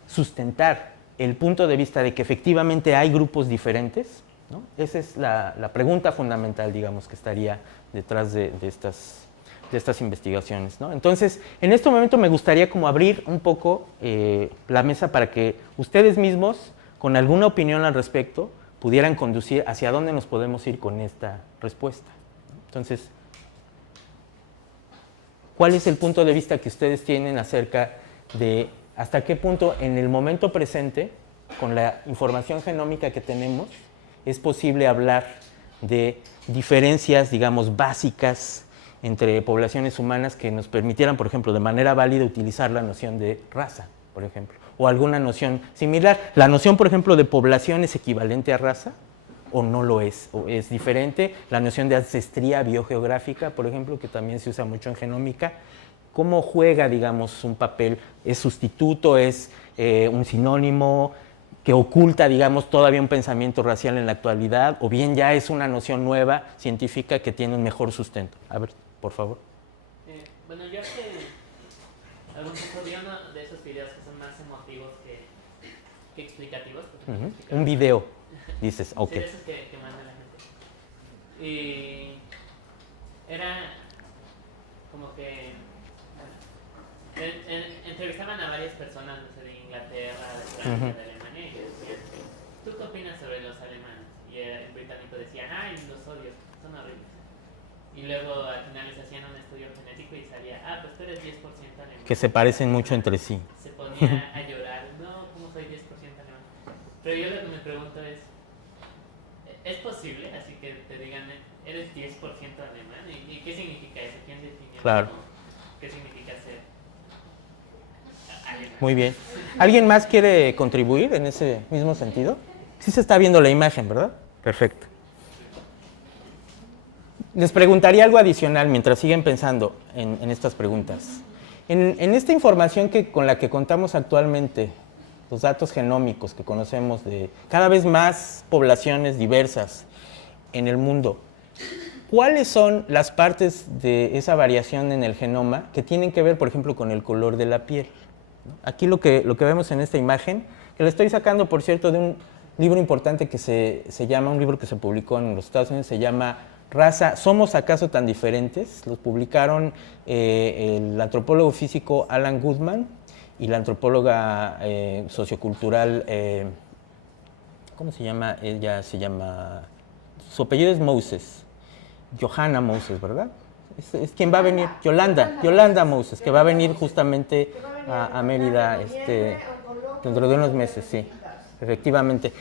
sustentar el punto de vista de que efectivamente hay grupos diferentes, ¿no? Esa es la pregunta fundamental, digamos, que estaría detrás de estas investigaciones, ¿no? Entonces, en este momento me gustaría como abrir un poco la mesa para que ustedes mismos, con alguna opinión al respecto, pudieran conducir hacia dónde nos podemos ir con esta respuesta. Entonces, ¿cuál es el punto de vista que ustedes tienen acerca de hasta qué punto en el momento presente, con la información genómica que tenemos, es posible hablar de diferencias, digamos, básicas entre poblaciones humanas que nos permitieran, por ejemplo, de manera válida utilizar la noción de raza, por ejemplo, o alguna noción similar? ¿La noción, por ejemplo, de población es equivalente a raza o no lo es? ¿O es diferente? La noción de ancestría biogeográfica, por ejemplo, que también se usa mucho en genómica, ¿cómo juega, digamos, un papel? ¿Es sustituto? ¿Es un sinónimo que oculta, digamos, todavía un pensamiento racial en la actualidad? ¿O bien ya es una noción nueva, científica, que tiene un mejor sustento? A ver, por favor. Bueno, yo hace algún tiempo vi uno de esos videos que son más emotivos que explicativos. Un video, dices, ok. Sí, de esos que manda la gente. Y era como que entrevistaban a varias personas, no sé, de Inglaterra, de Francia, de Alemania, y decían, ¿tú qué opinas sobre los alemanes? Y el británico decía, ay, los odio, son horribles. Y luego al final les hacían un estudio genético y salía, pues tú eres 10% alemán. Que se parecen mucho entre sí. Se ponía a llorar, no, ¿cómo soy 10% alemán? Pero yo lo que me pregunto ¿es posible así que te digan, eres 10% alemán? ¿Y qué significa eso? ¿Quién define claro. qué significa ser alemán? Muy bien. ¿Alguien más quiere contribuir en ese mismo sentido? Sí se está viendo la imagen, ¿verdad? Perfecto. Les preguntaría algo adicional mientras siguen pensando en estas preguntas. En esta información con la que contamos actualmente, los datos genómicos que conocemos de cada vez más poblaciones diversas en el mundo, ¿cuáles son las partes de esa variación en el genoma que tienen que ver, por ejemplo, con el color de la piel? Aquí lo que vemos en esta imagen, que la estoy sacando, por cierto, de un libro importante que se llama, un libro que se publicó en los Estados Unidos, se llama Raza, ¿somos acaso tan diferentes? Los publicaron el antropólogo físico Alan Goodman y la antropóloga sociocultural, ¿cómo se llama? Ella se llama, su apellido es Moses, Johanna Moses, ¿verdad? Es quien va a venir, Yolanda Moses, que va a venir justamente a Mérida dentro de unos meses, sí, efectivamente.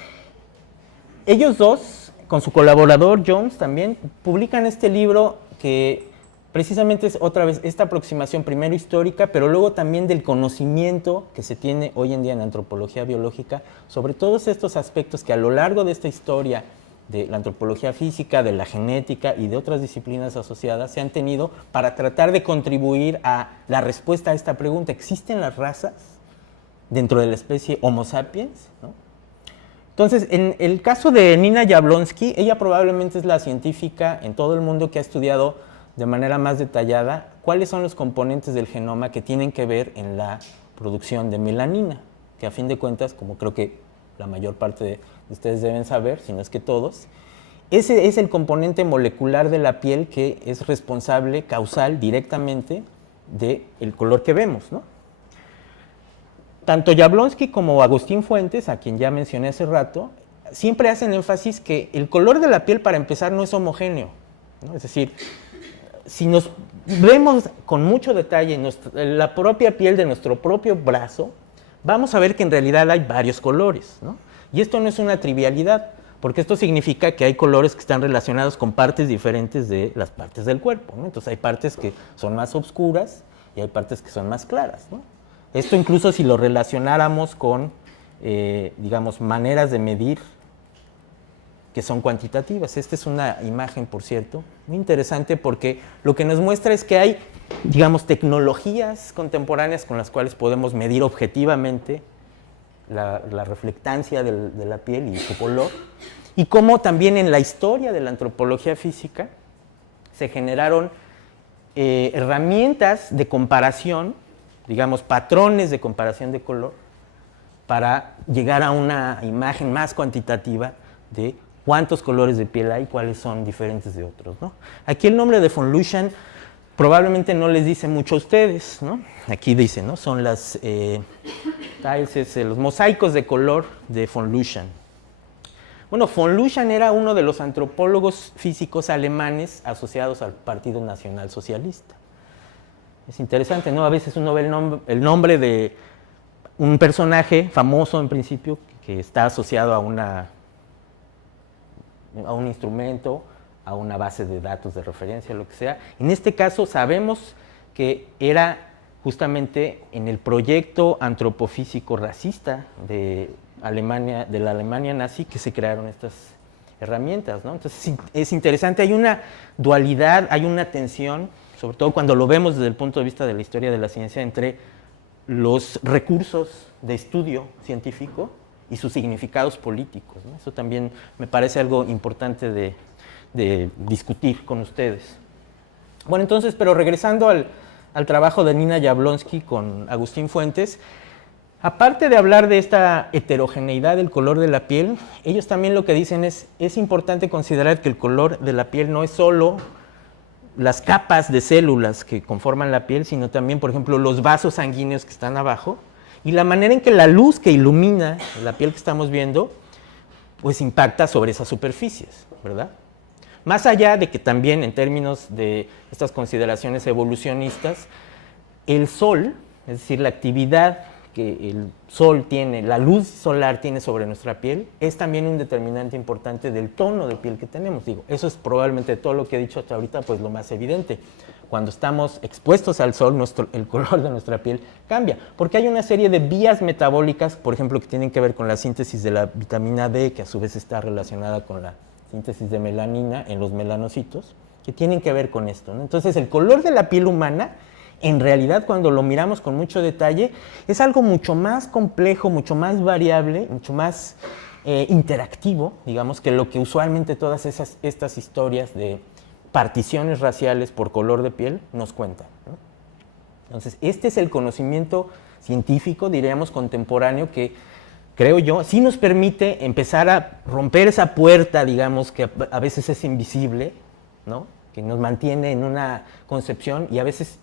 Ellos dos, con su colaborador Jones también, publican este libro que precisamente es otra vez esta aproximación primero histórica, pero luego también del conocimiento que se tiene hoy en día en antropología biológica sobre todos estos aspectos que a lo largo de esta historia de la antropología física, de la genética y de otras disciplinas asociadas se han tenido para tratar de contribuir a la respuesta a esta pregunta. ¿Existen las razas dentro de la especie Homo sapiens? ¿No? Entonces, en el caso de Nina Jablonski, ella probablemente es la científica en todo el mundo que ha estudiado de manera más detallada cuáles son los componentes del genoma que tienen que ver en la producción de melanina, que a fin de cuentas, como creo que la mayor parte de ustedes deben saber, si no es que todos. Ese es el componente molecular de la piel que es responsable, causal, directamente, del color que vemos, ¿no? Tanto Jablonski como Agustín Fuentes, a quien ya mencioné hace rato, siempre hacen énfasis que el color de la piel, para empezar, no es homogéneo, ¿no? Es decir, si nos vemos con mucho detalle la propia piel de nuestro propio brazo, vamos a ver que en realidad hay varios colores, ¿no? Y esto no es una trivialidad, porque esto significa que hay colores que están relacionados con partes diferentes de las partes del cuerpo, ¿no? Entonces hay partes que son más oscuras y hay partes que son más claras, ¿no? Esto incluso si lo relacionáramos con, digamos, maneras de medir que son cuantitativas. Esta es una imagen, por cierto, muy interesante porque lo que nos muestra es que hay, digamos, tecnologías contemporáneas con las cuales podemos medir objetivamente la reflectancia de la piel y su color, y cómo también en la historia de la antropología física se generaron herramientas de comparación, digamos, patrones de comparación de color, para llegar a una imagen más cuantitativa de cuántos colores de piel hay, cuáles son diferentes de otros, ¿no? Aquí el nombre de von Luschan probablemente no les dice mucho a ustedes, ¿no? Aquí dice, ¿no? Son las los mosaicos de color de von Luschan. Bueno, von Luschan era uno de los antropólogos físicos alemanes asociados al Partido Nacional Socialista. Es interesante, ¿no? A veces uno ve el nombre de un personaje famoso en principio que está asociado a un instrumento, a una base de datos de referencia, lo que sea. En este caso sabemos que era justamente en el proyecto antropofísico racista de la Alemania nazi que se crearon estas herramientas, ¿no? Entonces es interesante, hay una dualidad, hay una tensión, sobre todo cuando lo vemos desde el punto de vista de la historia de la ciencia, entre los recursos de estudio científico y sus significados políticos, ¿no? Eso también me parece algo importante de discutir con ustedes. Bueno, entonces, pero regresando al trabajo de Nina Jablonski con Agustín Fuentes, aparte de hablar de esta heterogeneidad del color de la piel, ellos también lo que dicen es importante considerar que el color de la piel no es solo las capas de células que conforman la piel, sino también, por ejemplo, los vasos sanguíneos que están abajo, y la manera en que la luz que ilumina la piel que estamos viendo, pues impacta sobre esas superficies, ¿verdad? Más allá de que también en términos de estas consideraciones evolucionistas, el sol, es decir, la actividad que el sol tiene, la luz solar tiene sobre nuestra piel, es también un determinante importante del tono de piel que tenemos. Digo, eso es probablemente todo lo que he dicho hasta ahorita, pues lo más evidente. Cuando estamos expuestos al sol, el color de nuestra piel cambia, porque hay una serie de vías metabólicas, por ejemplo, que tienen que ver con la síntesis de la vitamina D, que a su vez está relacionada con la síntesis de melanina en los melanocitos, que tienen que ver con esto, ¿no? Entonces, el color de la piel humana, en realidad, cuando lo miramos con mucho detalle, es algo mucho más complejo, mucho más variable, mucho más interactivo, digamos, que lo que usualmente todas estas historias de particiones raciales por color de piel nos cuentan, ¿no? Entonces, este es el conocimiento científico, diríamos, contemporáneo, que creo yo, sí nos permite empezar a romper esa puerta, digamos, que a veces es invisible, ¿no? Que nos mantiene en una concepción y a veces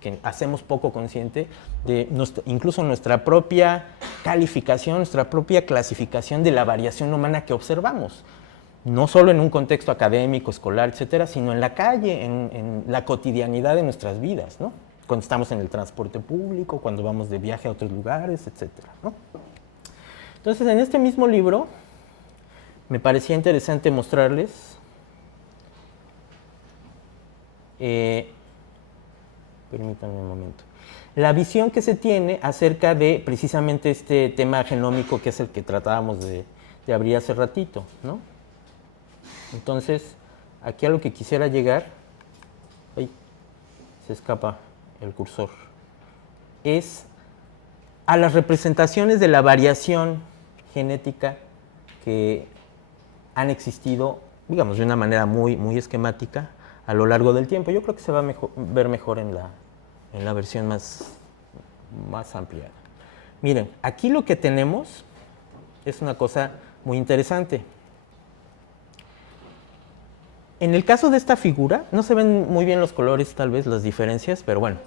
que hacemos poco consciente de incluso nuestra propia calificación, nuestra propia clasificación de la variación humana que observamos. No solo en un contexto académico, escolar, etcétera, sino en la calle, en la cotidianidad de nuestras vidas, ¿no? Cuando estamos en el transporte público, cuando vamos de viaje a otros lugares, etcétera, ¿no? Entonces, en este mismo libro, me parecía interesante mostrarles permítanme un momento. La visión que se tiene acerca de precisamente este tema genómico que es el que tratábamos de abrir hace ratito, ¿no? Entonces, aquí a lo que quisiera llegar, ¡ay! Se escapa el cursor, es a las representaciones de la variación genética que han existido, digamos, de una manera muy, muy esquemática a lo largo del tiempo. Yo creo que se va a ver mejor en la versión más ampliada. Miren, aquí lo que tenemos Es una cosa muy interesante. En el caso de esta figura, no se ven muy bien los colores, tal vez, las diferencias, pero bueno,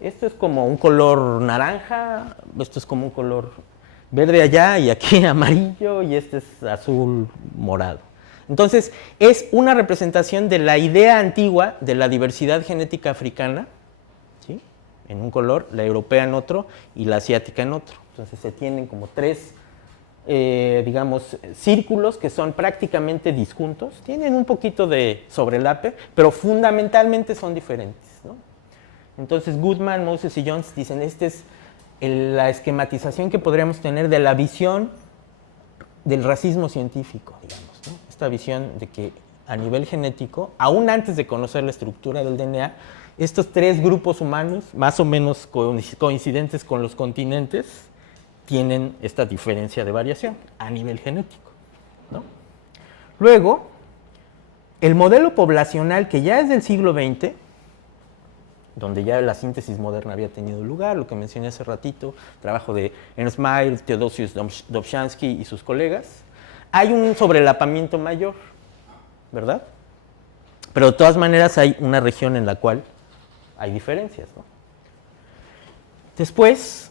esto es como un color naranja, esto es como un color verde allá y aquí amarillo y este es azul morado. Entonces, es una representación de la idea antigua de la diversidad genética africana, ¿sí?, en un color, la europea en otro y la asiática en otro. Entonces, se tienen como tres, digamos, círculos que son prácticamente disjuntos, tienen un poquito de sobrelape, pero fundamentalmente son diferentes, ¿no? Entonces, Goodman, Moses y Jones dicen, esta es la esquematización que podríamos tener de la visión del racismo científico, digamos, ¿no? Esta visión de que a nivel genético, aún antes de conocer la estructura del DNA, estos tres grupos humanos, más o menos coincidentes con los continentes, tienen esta diferencia de variación a nivel genético, ¿no? Luego, el modelo poblacional que ya es del siglo XX, donde ya la síntesis moderna había tenido lugar, lo que mencioné hace ratito, trabajo de Ernst Mayr, Theodosius Dobzhansky y sus colegas, hay un sobrelapamiento mayor, ¿verdad? Pero de todas maneras hay una región en la cual hay diferencias, ¿no? Después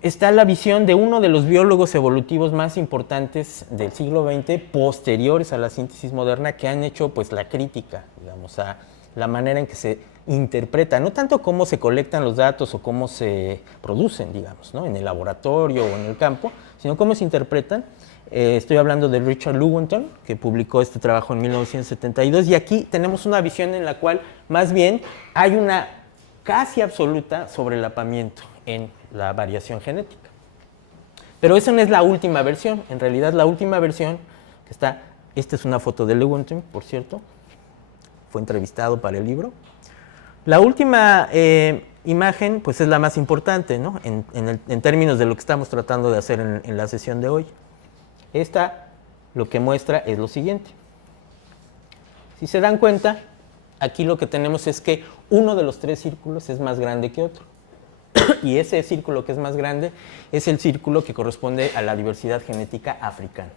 está la visión de uno de los biólogos evolutivos más importantes del siglo XX, posteriores a la síntesis moderna, que han hecho pues la crítica, digamos, a la manera en que se interpreta, no tanto cómo se colectan los datos o cómo se producen, digamos, ¿no?, en el laboratorio o en el campo, sino cómo se interpretan. Estoy hablando de Richard Lewontin, que publicó este trabajo en 1972, y aquí tenemos una visión en la cual más bien hay una casi absoluta sobrelapamiento en la variación genética. Pero esa no es la última versión. En realidad, la última versión que está, esta es una foto de Lewontin, por cierto, fue entrevistado para el libro. La última imagen, pues es la más importante, ¿no?, en términos de lo que estamos tratando de hacer en la sesión de hoy. Esta lo que muestra es lo siguiente. Si se dan cuenta, aquí lo que tenemos es que uno de los tres círculos es más grande que otro. Y ese círculo que es más grande es el círculo que corresponde a la diversidad genética africana.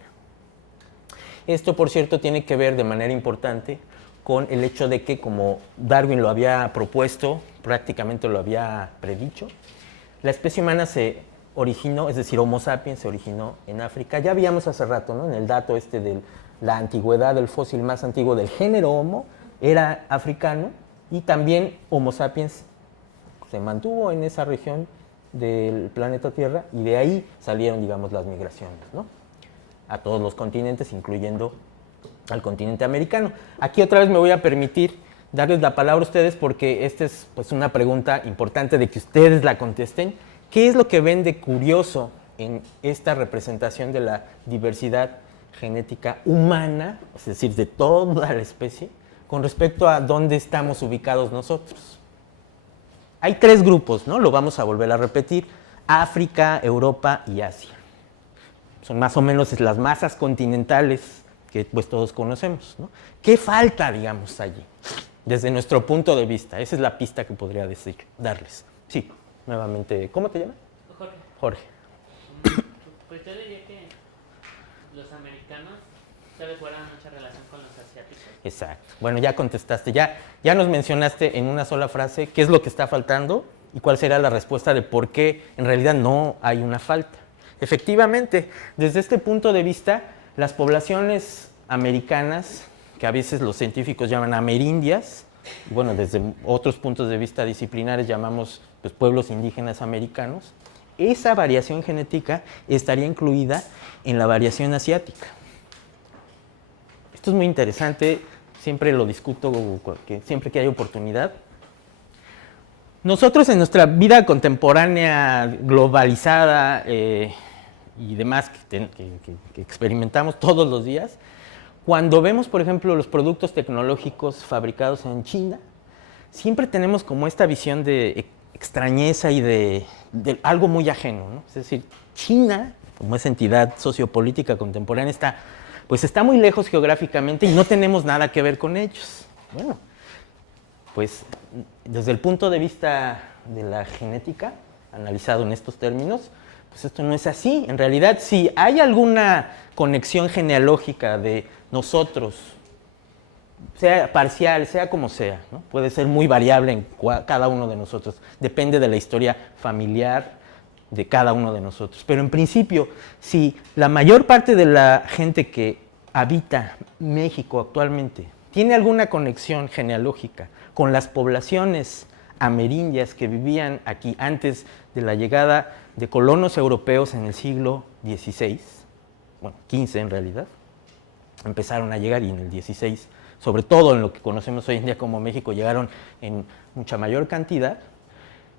Esto, por cierto, tiene que ver de manera importante con el hecho de que, como Darwin lo había propuesto, prácticamente lo había predicho, la especie humana se originó, es decir, Homo sapiens se originó en África. Ya habíamos hace rato, ¿no?, en el dato de la antigüedad del fósil más antiguo del género Homo, era africano, y también Homo sapiens se mantuvo en esa región del planeta Tierra, y de ahí salieron, digamos, las migraciones, ¿no?, a todos los continentes, incluyendo al continente americano. Aquí otra vez me voy a permitir darles la palabra a ustedes, porque esta es pues una pregunta importante de que ustedes la contesten. ¿Qué es lo que ven de curioso en esta representación de la diversidad genética humana, es decir, de toda la especie, con respecto a dónde estamos ubicados nosotros? Hay tres grupos, ¿no? Lo vamos a volver a repetir: África, Europa y Asia. Son más o menos las masas continentales que pues todos conocemos, ¿no? ¿Qué falta, digamos, allí? Desde nuestro punto de vista, esa es la pista que podría darles. Sí, nuevamente, ¿cómo te llamas? Jorge. Jorge. Pues yo diría que los americanos tal vez guardan mucha relación con los asiáticos. Exacto. Bueno, ya contestaste, ya nos mencionaste en una sola frase qué es lo que está faltando y cuál será la respuesta de por qué en realidad no hay una falta. Efectivamente, desde este punto de vista, las poblaciones americanas, que a veces los científicos llaman amerindias, y bueno, desde otros puntos de vista disciplinares llamamos pues, pueblos indígenas americanos, esa variación genética estaría incluida en la variación asiática. Esto es muy interesante, siempre lo discuto, siempre que hay oportunidad. Nosotros en nuestra vida contemporánea, globalizada y demás que experimentamos todos los días, cuando vemos, por ejemplo, los productos tecnológicos fabricados en China, siempre tenemos como esta visión de extrañeza y de algo muy ajeno, ¿no? Es decir, China, como esa entidad sociopolítica contemporánea, está muy lejos geográficamente y no tenemos nada que ver con ellos. Bueno, pues desde el punto de vista de la genética, analizado en estos términos, Pues esto no es así. En realidad, si hay alguna conexión genealógica de nosotros, sea parcial, sea como sea, ¿no? Puede ser muy variable en cada uno de nosotros, depende de la historia familiar de cada uno de nosotros. Pero en principio, si la mayor parte de la gente que habita México actualmente tiene alguna conexión genealógica con las poblaciones amerindias que vivían aquí antes de la llegada de colonos europeos en el siglo XVI, bueno, XV en realidad, empezaron a llegar y en el XVI, sobre todo en lo que conocemos hoy en día como México, llegaron en mucha mayor cantidad.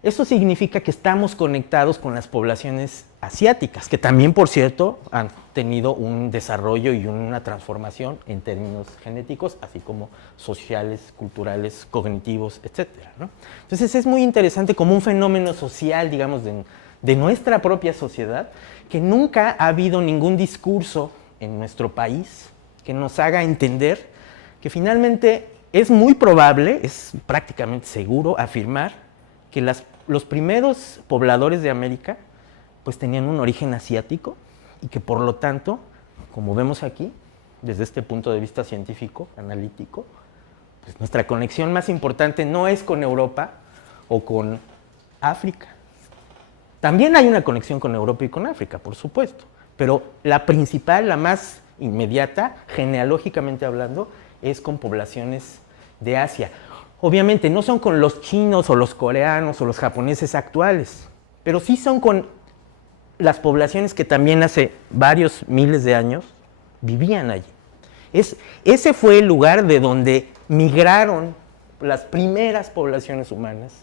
Eso significa que estamos conectados con las poblaciones asiáticas, que también, por cierto, han tenido un desarrollo y una transformación en términos genéticos, así como sociales, culturales, cognitivos, etcétera, ¿no? Entonces es muy interesante como un fenómeno social, digamos, de nuestra propia sociedad, que nunca ha habido ningún discurso en nuestro país que nos haga entender que finalmente es muy probable, es prácticamente seguro afirmar que los primeros pobladores de América pues tenían un origen asiático y que por lo tanto, como vemos aquí, desde este punto de vista científico, analítico, pues nuestra conexión más importante no es con Europa o con África. También hay una conexión con Europa y con África, por supuesto, pero la principal, la más inmediata, genealógicamente hablando, es con poblaciones de Asia. Obviamente no son con los chinos o los coreanos o los japoneses actuales, pero sí son con las poblaciones que también hace varios miles de años vivían allí. Ese fue el lugar de donde migraron las primeras poblaciones humanas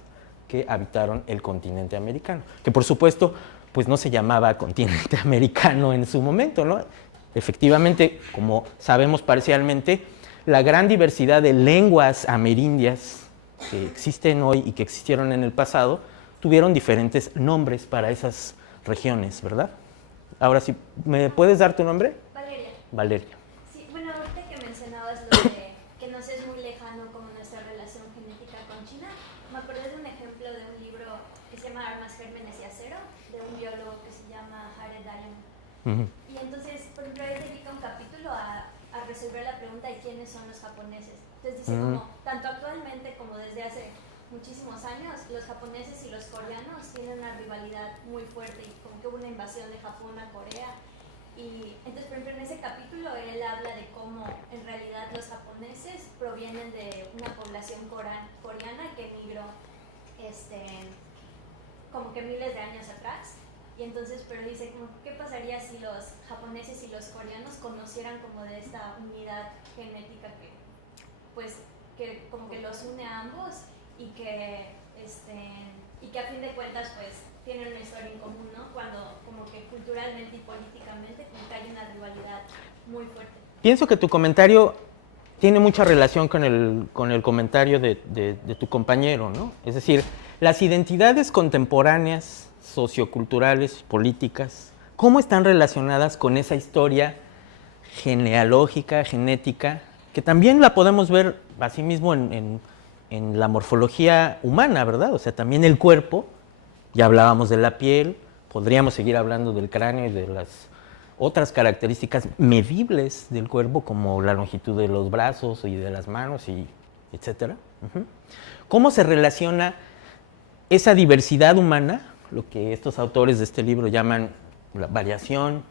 que habitaron el continente americano, que por supuesto pues no se llamaba continente americano en su momento, ¿no? Efectivamente, como sabemos parcialmente, la gran diversidad de lenguas amerindias que existen hoy y que existieron en el pasado tuvieron diferentes nombres para esas regiones, ¿verdad? Ahora sí, ¿me puedes dar tu nombre? Valeria. Valeria. Sí, bueno, ahorita que mencionabas lo de que nos es muy lejano como nuestra relación genética con China, me acordé de un ejemplo de un libro que se llama Armas, Gérmenes y Acero, de un biólogo que se llama Jared Diamond. Y entonces, por ejemplo, él dedica un capítulo a resolver la pregunta de quiénes son los japoneses. Entonces dice como, tanto actualmente como desde hace muchísimos años, los japoneses y los coreanos tienen una rivalidad muy fuerte y como que hubo una invasión de Japón a Corea. Y entonces, por ejemplo, en ese capítulo él habla de cómo en realidad los japoneses provienen de una población coreana que emigró como que miles de años atrás. Y entonces, pero dice, como, ¿qué pasaría si los japoneses y los coreanos conocieran como de esta unidad genética que, pues, que como que los une a ambos y que a fin de cuentas, pues, tienen una historia en común, ¿no? Cuando como que culturalmente y políticamente como que hay una rivalidad muy fuerte. Pienso que tu comentario tiene mucha relación con el comentario de tu compañero, ¿no? Es decir, las identidades contemporáneas, socioculturales, políticas, ¿cómo están relacionadas con esa historia genealógica, genética, que también la podemos ver asimismo en la morfología humana, ¿verdad? O sea, también el cuerpo, ya hablábamos de la piel, podríamos seguir hablando del cráneo y de las otras características medibles del cuerpo, como la longitud de los brazos y de las manos, y etcétera. ¿Cómo se relaciona esa diversidad humana, lo que estos autores de este libro llaman la variación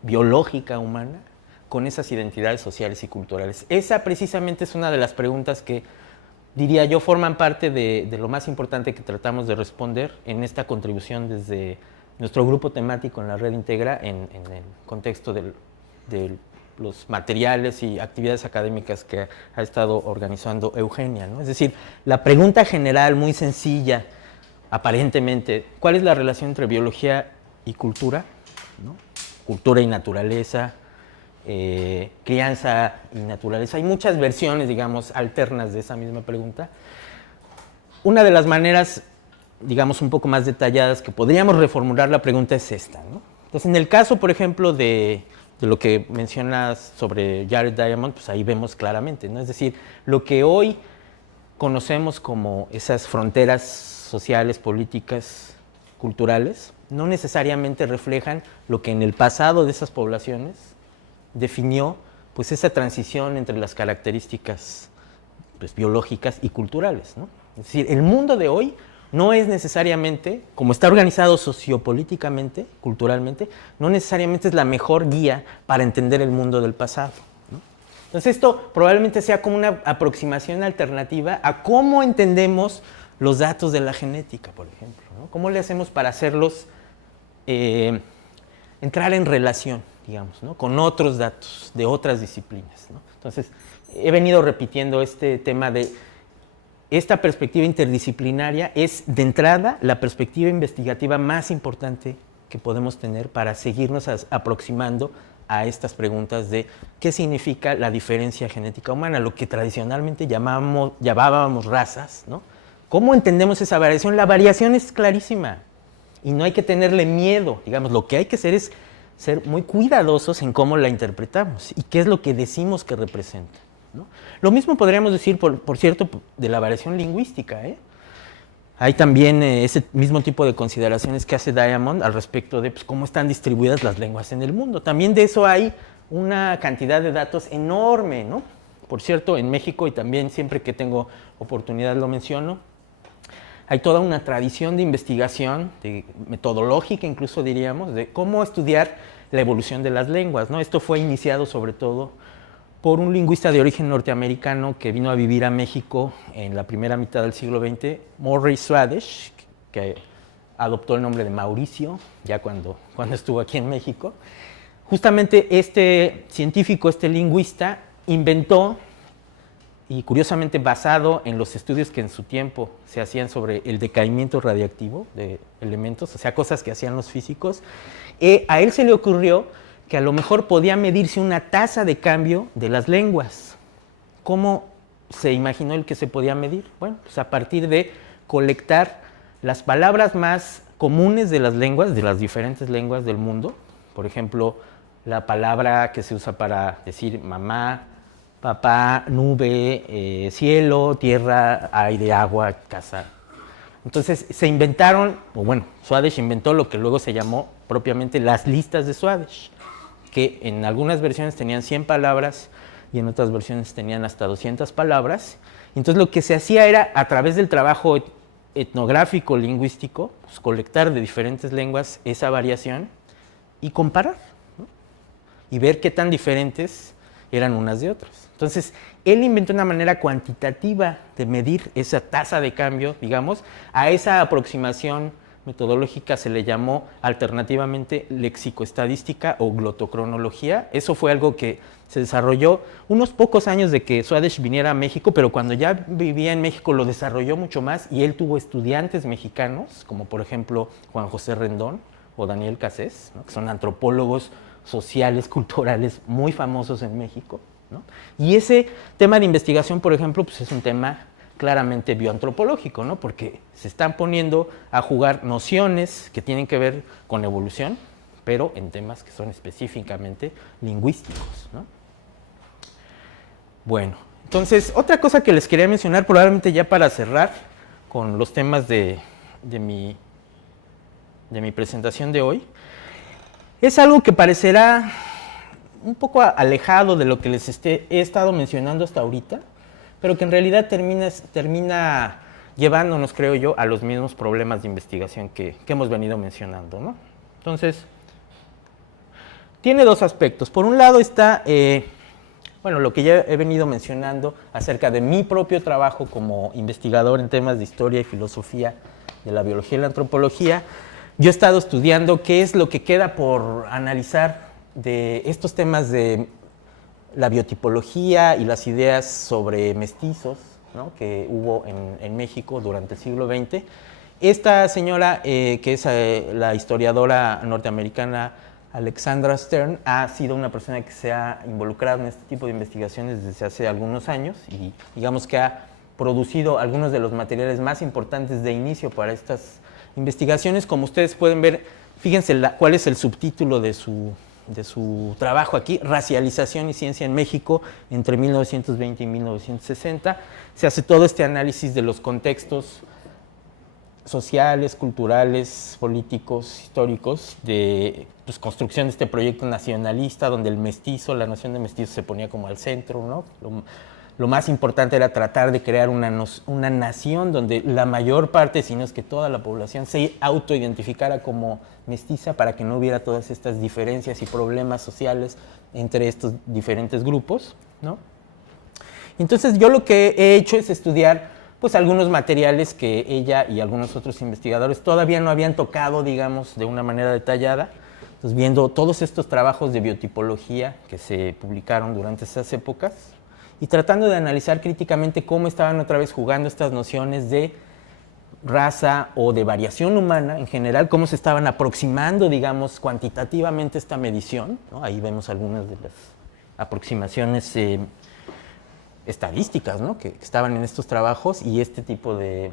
biológica humana, con esas identidades sociales y culturales? Esa precisamente es una de las preguntas que, diría yo, forman parte de lo más importante que tratamos de responder en esta contribución desde nuestro grupo temático en la Red Integra en el contexto de los materiales y actividades académicas que ha estado organizando Eugenia, ¿no? Es decir, la pregunta general, muy sencilla, aparentemente, ¿cuál es la relación entre biología y cultura? ¿No? Cultura y naturaleza, crianza y naturaleza. Hay muchas versiones, digamos, alternas de esa misma pregunta. Una de las maneras, digamos, un poco más detalladas que podríamos reformular la pregunta es esta, ¿no? Entonces, en el caso, por ejemplo, de lo que mencionas sobre Jared Diamond, pues ahí vemos claramente, ¿no? Es decir, lo que hoy conocemos como esas fronteras sociales, políticas, culturales, no necesariamente reflejan lo que en el pasado de esas poblaciones definió pues esa transición entre las características pues, biológicas y culturales, ¿no? Es decir, el mundo de hoy no es necesariamente, como está organizado sociopolíticamente, culturalmente, no necesariamente es la mejor guía para entender el mundo del pasado, ¿no? Entonces esto probablemente sea como una aproximación alternativa a cómo entendemos los datos de la genética, por ejemplo, ¿no? ¿Cómo le hacemos para hacerlos entrar en relación, digamos, ¿no? Con otros datos de otras disciplinas, ¿no? Entonces, he venido repitiendo este tema de esta perspectiva interdisciplinaria es, de entrada, la perspectiva investigativa más importante que podemos tener para seguirnos aproximando a estas preguntas de qué significa la diferencia genética humana, lo que tradicionalmente llamábamos razas, ¿no? ¿Cómo entendemos esa variación? La variación es clarísima y no hay que tenerle miedo, digamos, lo que hay que hacer es ser muy cuidadosos en cómo la interpretamos y qué es lo que decimos que representa, ¿no? Lo mismo podríamos decir, por cierto, de la variación lingüística, ¿eh? Hay también ese mismo tipo de consideraciones que hace Diamond al respecto de pues, cómo están distribuidas las lenguas en el mundo. También de eso hay una cantidad de datos enorme, ¿no? Por cierto, en México, y también siempre que tengo oportunidad lo menciono, hay toda una tradición de investigación, metodológica incluso diríamos, de cómo estudiar la evolución de las lenguas, ¿no? Esto fue iniciado sobre todo por un lingüista de origen norteamericano que vino a vivir a México en la primera mitad del siglo XX, Murray Swadesh, que adoptó el nombre de Mauricio ya cuando estuvo aquí en México. Justamente este científico, este lingüista, inventó, y curiosamente basado en los estudios que en su tiempo se hacían sobre el decaimiento radiactivo de elementos, o sea, cosas que hacían los físicos, a él se le ocurrió que a lo mejor podía medirse una tasa de cambio de las lenguas. ¿Cómo se imaginó el que se podía medir? Bueno, pues a partir de colectar las palabras más comunes de las lenguas, de las diferentes lenguas del mundo. Por ejemplo, la palabra que se usa para decir mamá, papá, nube, cielo, tierra, aire, agua, casa. Entonces se inventaron, o bueno, Swadesh inventó lo que luego se llamó propiamente las listas de Swadesh, que en algunas versiones tenían 100 palabras y en otras versiones tenían hasta 200 palabras. Entonces lo que se hacía era, a través del trabajo etnográfico, lingüístico, pues, colectar de diferentes lenguas esa variación y comparar, ¿no? Y ver qué tan diferentes eran unas de otras. Entonces, él inventó una manera cuantitativa de medir esa tasa de cambio, digamos, a esa aproximación metodológica se le llamó alternativamente lexicoestadística o glotocronología. Eso fue algo que se desarrolló unos pocos años de que Swadesh viniera a México, pero cuando ya vivía en México lo desarrolló mucho más y él tuvo estudiantes mexicanos, como por ejemplo Juan José Rendón o Daniel Cassés, ¿no? Que son antropólogos sociales, culturales muy famosos en México, ¿no? Y ese tema de investigación, por ejemplo, pues es un tema claramente bioantropológico, ¿no? Porque se están poniendo a jugar nociones que tienen que ver con evolución, pero en temas que son específicamente lingüísticos, ¿no? Bueno, entonces, otra cosa que les quería mencionar, probablemente ya para cerrar con los temas de mi presentación de hoy, es algo que parecerá un poco alejado de lo que les he estado mencionando hasta ahorita, pero que en realidad termina llevándonos, creo yo, a los mismos problemas de investigación que hemos venido mencionando, ¿no? Entonces, tiene dos aspectos. Por un lado está, bueno, lo que ya he venido mencionando acerca de mi propio trabajo como investigador en temas de historia y filosofía de la biología y la antropología. Yo he estado estudiando qué es lo que queda por analizar de estos temas de la biotipología y las ideas sobre mestizos, ¿no? Que hubo en México durante el siglo XX. Esta señora, que es la historiadora norteamericana Alexandra Stern, ha sido una persona que se ha involucrado en este tipo de investigaciones desde hace algunos años y digamos que ha producido algunos de los materiales más importantes de inicio para estas investigaciones. Como ustedes pueden ver, fíjense cuál es el subtítulo de su trabajo aquí: Racialización y Ciencia en México entre 1920 y 1960. Se hace todo este análisis de los contextos sociales, culturales, políticos, históricos, de pues, construcción de este proyecto nacionalista, donde el mestizo, la nación de mestizo se ponía como al centro, ¿no? Lo más importante era tratar de crear una nación donde la mayor parte, si no es que toda la población, se autoidentificara como mestiza para que no hubiera todas estas diferencias y problemas sociales entre estos diferentes grupos, ¿no? Entonces yo lo que he hecho es estudiar pues algunos materiales que ella y algunos otros investigadores todavía no habían tocado, digamos, de una manera detallada. Entonces viendo todos estos trabajos de biotipología que se publicaron durante esas épocas y tratando de analizar críticamente cómo estaban otra vez jugando estas nociones de raza o de variación humana en general, cómo se estaban aproximando, digamos, cuantitativamente esta medición, ¿no? Ahí vemos algunas de las aproximaciones estadísticas, ¿no? que estaban en estos trabajos y este tipo de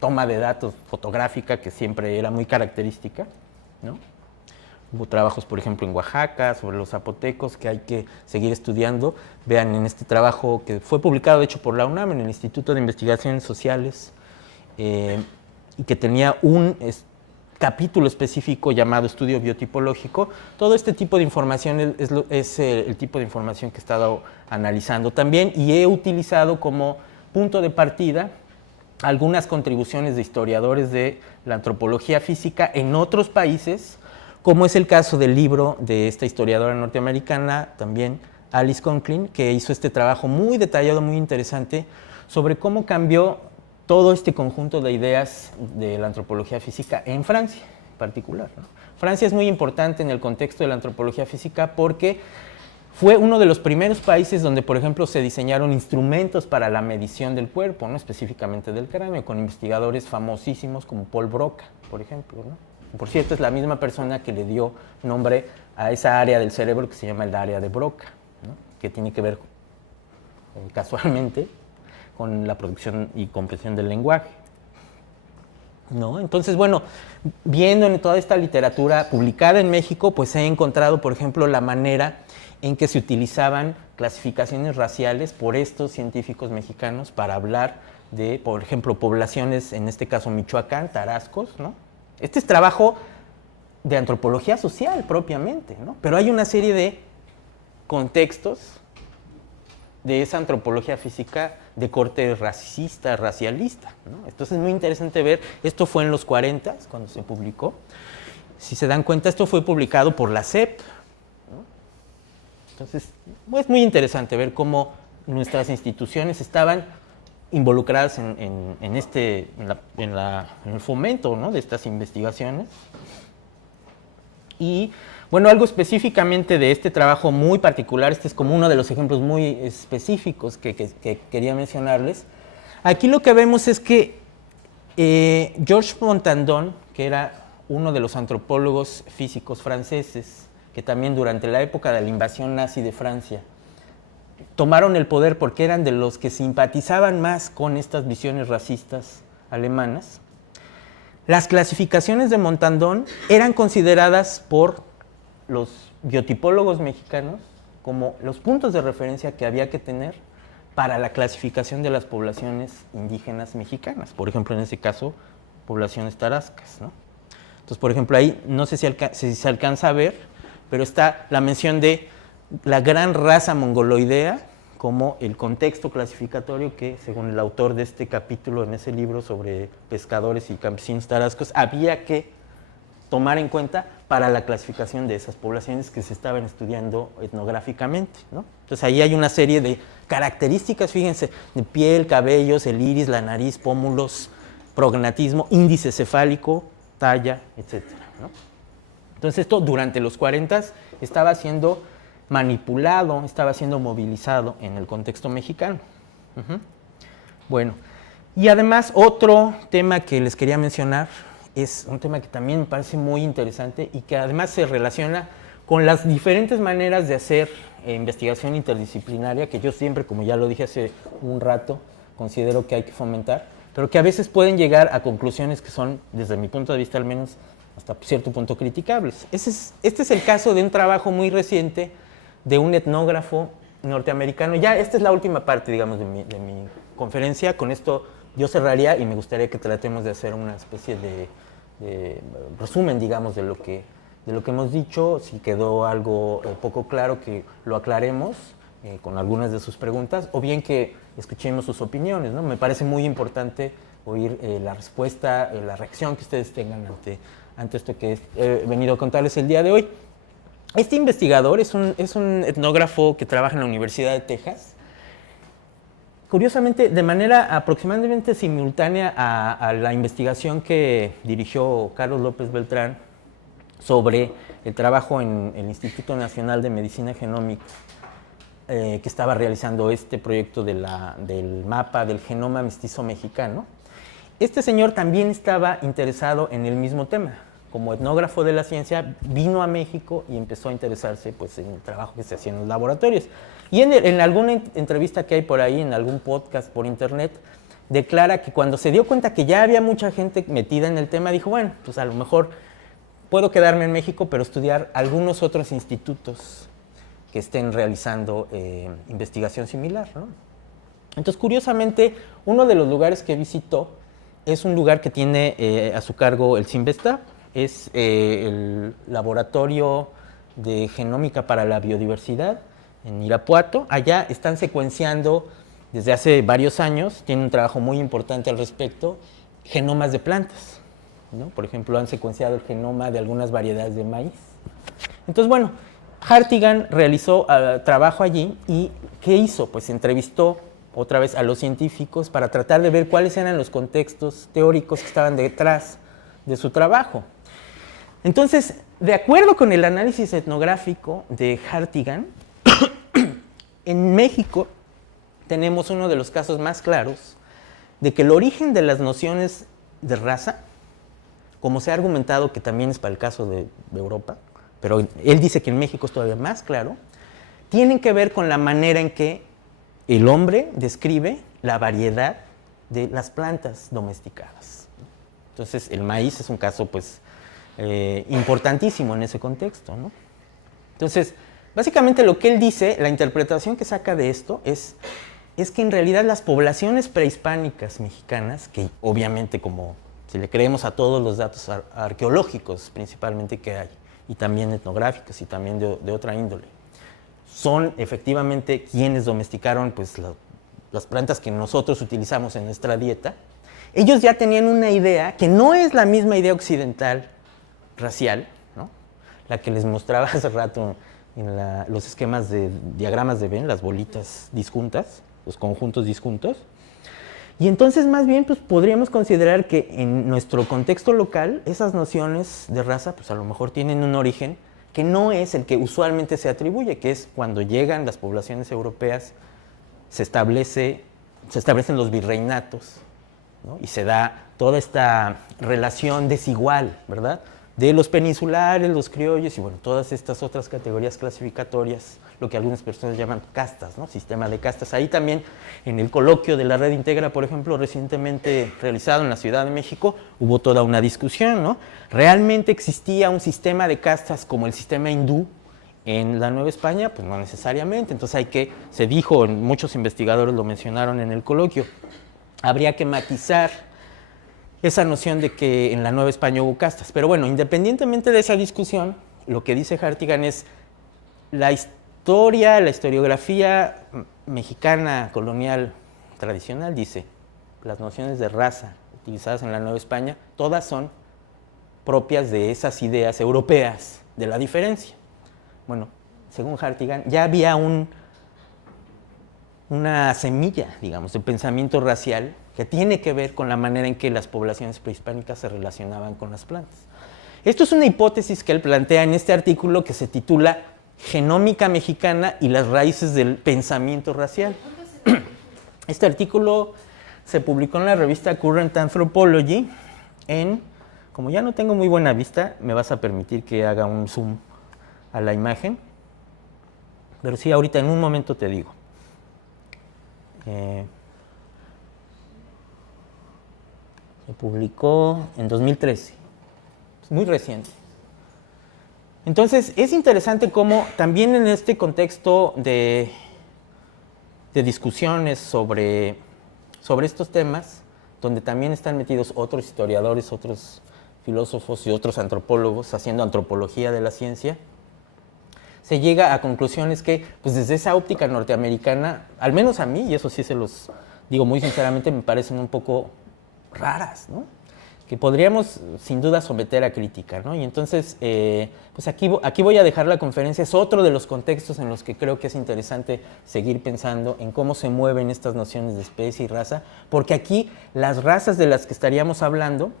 toma de datos fotográfica que siempre era muy característica, ¿no? Hubo trabajos, por ejemplo, en Oaxaca, sobre los zapotecos, que hay que seguir estudiando. Vean en este trabajo que fue publicado, de hecho, por la UNAM, en el Instituto de Investigaciones Sociales, y que tenía un capítulo específico llamado Estudio Biotipológico. Todo este tipo de información es el tipo de información que he estado analizando también y he utilizado como punto de partida algunas contribuciones de historiadores de la antropología física en otros países, como es el caso del libro de esta historiadora norteamericana, también Alice Conklin, que hizo este trabajo muy detallado, muy interesante, sobre cómo cambió todo este conjunto de ideas de la antropología física en Francia en particular, ¿no? Francia es muy importante en el contexto de la antropología física porque fue uno de los primeros países donde, por ejemplo, se diseñaron instrumentos para la medición del cuerpo, ¿no? Específicamente del cráneo, con investigadores famosísimos como Paul Broca, por ejemplo, ¿no? Por cierto, es la misma persona que le dio nombre a esa área del cerebro que se llama el área de Broca, ¿no? Que tiene que ver casualmente con la producción y comprensión del lenguaje, ¿no? Entonces, bueno, viendo en toda esta literatura publicada en México, pues he encontrado, por ejemplo, la manera en que se utilizaban clasificaciones raciales por estos científicos mexicanos para hablar de, por ejemplo, poblaciones, en este caso Michoacán, tarascos, ¿no? Este es trabajo de antropología social propiamente, ¿no? Pero hay una serie de contextos de esa antropología física de corte racista, racialista, ¿no? Entonces es muy interesante ver, esto fue en los 40 cuando se publicó. Si se dan cuenta, esto fue publicado por la SEP, ¿no? Entonces es muy interesante ver cómo nuestras instituciones estaban involucradas en el fomento, ¿no? de estas investigaciones. Y bueno, algo específicamente de este trabajo muy particular, este es como uno de los ejemplos muy específicos que quería mencionarles. Aquí lo que vemos es que Georges Montandon, que era uno de los antropólogos físicos franceses, que también durante la época de la invasión nazi de Francia, tomaron el poder porque eran de los que simpatizaban más con estas visiones racistas alemanas. Las clasificaciones de Montandon eran consideradas por los biotipólogos mexicanos como los puntos de referencia que había que tener para la clasificación de las poblaciones indígenas mexicanas, por ejemplo, en ese caso, poblaciones tarascas, ¿no? Entonces, por ejemplo, ahí no sé si se alcanza a ver, pero está la mención de la gran raza mongoloidea como el contexto clasificatorio que, según el autor de este capítulo en ese libro sobre pescadores y campesinos tarascos, había que tomar en cuenta para la clasificación de esas poblaciones que se estaban estudiando etnográficamente, ¿no? Entonces ahí hay una serie de características, fíjense, de piel, cabellos, el iris, la nariz, pómulos, prognatismo, índice cefálico, talla, etcétera, ¿no? Entonces esto durante los 40 estaba siendo manipulado, estaba siendo movilizado en el contexto mexicano. Bueno, y además otro tema que les quería mencionar es un tema que también me parece muy interesante y que además se relaciona con las diferentes maneras de hacer investigación interdisciplinaria, que yo siempre, como ya lo dije hace un rato, considero que hay que fomentar, pero que a veces pueden llegar a conclusiones que son, desde mi punto de vista al menos, hasta cierto punto criticables. Este es el caso de un trabajo muy reciente de un etnógrafo norteamericano. Ya esta es la última parte, digamos, de mi conferencia. Con esto yo cerraría y me gustaría que tratemos de hacer una especie de resumen, digamos, de lo que hemos dicho. Si quedó algo poco claro, que lo aclaremos con algunas de sus preguntas, o bien que escuchemos sus opiniones, ¿no? Me parece muy importante oír la respuesta, la reacción que ustedes tengan ante esto que he venido a contarles el día de hoy. Este investigador es un etnógrafo que trabaja en la Universidad de Texas. Curiosamente, de manera aproximadamente simultánea a la investigación que dirigió Carlos López Beltrán sobre el trabajo en el Instituto Nacional de Medicina Genómica, que estaba realizando este proyecto del mapa del genoma mestizo mexicano. Este señor también estaba interesado en el mismo tema. Como etnógrafo de la ciencia, vino a México y empezó a interesarse pues, en el trabajo que se hacía en los laboratorios. Y en alguna entrevista que hay por ahí, en algún podcast por internet, declara que cuando se dio cuenta que ya había mucha gente metida en el tema, dijo, bueno, pues a lo mejor puedo quedarme en México, pero estudiar algunos otros institutos que estén realizando investigación similar, ¿no? Entonces, curiosamente, uno de los lugares que visitó es un lugar que tiene a su cargo el CIMBESTAB, es el Laboratorio de Genómica para la Biodiversidad en Irapuato. Allá están secuenciando desde hace varios años, tienen un trabajo muy importante al respecto, genomas de plantas, ¿no? Por ejemplo, han secuenciado el genoma de algunas variedades de maíz. Entonces, bueno, Hartigan realizó trabajo allí y ¿qué hizo? Pues entrevistó otra vez a los científicos para tratar de ver cuáles eran los contextos teóricos que estaban detrás de su trabajo. Entonces, de acuerdo con el análisis etnográfico de Hartigan, en México tenemos uno de los casos más claros de que el origen de las nociones de raza, como se ha argumentado que también es para el caso de Europa, pero él dice que en México es todavía más claro, tienen que ver con la manera en que el hombre describe la variedad de las plantas domesticadas. Entonces, el maíz es un caso, pues, importantísimo en ese contexto, ¿no? Entonces, básicamente lo que él dice, la interpretación que saca de esto es que en realidad las poblaciones prehispánicas mexicanas, que obviamente como si le creemos a todos los datos arqueológicos principalmente que hay, y también etnográficos y también de otra índole, son efectivamente quienes domesticaron pues, las plantas que nosotros utilizamos en nuestra dieta. Ellos ya tenían una idea que no es la misma idea occidental racial, ¿no? La que les mostraba hace rato en los esquemas de diagramas de Venn, las bolitas disjuntas, los conjuntos disjuntos. Y entonces más bien pues, podríamos considerar que en nuestro contexto local esas nociones de raza pues, a lo mejor tienen un origen que no es el que usualmente se atribuye, que es cuando llegan las poblaciones europeas, se establecen los virreinatos, ¿no? Y se da toda esta relación desigual, ¿verdad?, de los peninsulares, los criollos y bueno, todas estas otras categorías clasificatorias, lo que algunas personas llaman castas, ¿no? Sistema de castas. Ahí también, en el coloquio de la Red Integra, por ejemplo, recientemente realizado en la Ciudad de México, hubo toda una discusión, ¿no? ¿Realmente existía un sistema de castas como el sistema hindú en la Nueva España? Pues no necesariamente. Entonces se dijo, muchos investigadores lo mencionaron en el coloquio, habría que matizar esa noción de que en la Nueva España hubo castas. Pero bueno, independientemente de esa discusión, lo que dice Hartigan es la historiografía mexicana colonial tradicional dice, las nociones de raza utilizadas en la Nueva España, todas son propias de esas ideas europeas de la diferencia. Bueno, según Hartigan, ya había una semilla, digamos, de pensamiento racial que tiene que ver con la manera en que las poblaciones prehispánicas se relacionaban con las plantas. Esto es una hipótesis que él plantea en este artículo que se titula Genómica mexicana y las raíces del pensamiento racial. Este artículo se publicó en la revista Current Anthropology como ya no tengo muy buena vista, me vas a permitir que haga un zoom a la imagen, pero sí, ahorita en un momento te digo. Se publicó en 2013, es muy reciente. Entonces, es interesante cómo también en este contexto de discusiones sobre estos temas, donde también están metidos otros historiadores, otros filósofos y otros antropólogos haciendo antropología de la ciencia, se llega a conclusiones que, pues desde esa óptica norteamericana, al menos a mí, y eso sí se los digo muy sinceramente, me parecen un poco raras, ¿no? Que podríamos sin duda someter a crítica, ¿no? Y entonces, pues aquí voy a dejar la conferencia. Es otro de los contextos en los que creo que es interesante seguir pensando en cómo se mueven estas nociones de especie y raza, porque aquí las razas de las que estaríamos hablando,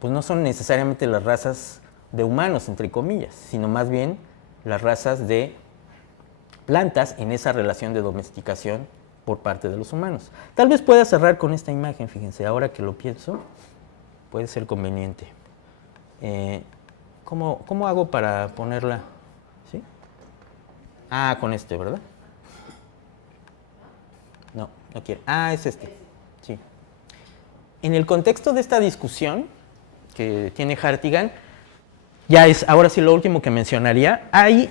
pues no son necesariamente las razas de humanos, entre comillas, sino más bien las razas de plantas en esa relación de domesticación por parte de los humanos. Tal vez pueda cerrar con esta imagen, fíjense, ahora que lo pienso, puede ser conveniente. ¿Cómo hago para ponerla? ¿Sí? Ah, con este, ¿verdad? No quiero. Ah, es este. Sí. En el contexto de esta discusión que tiene Hartigan, ya es ahora sí lo último que mencionaría, hay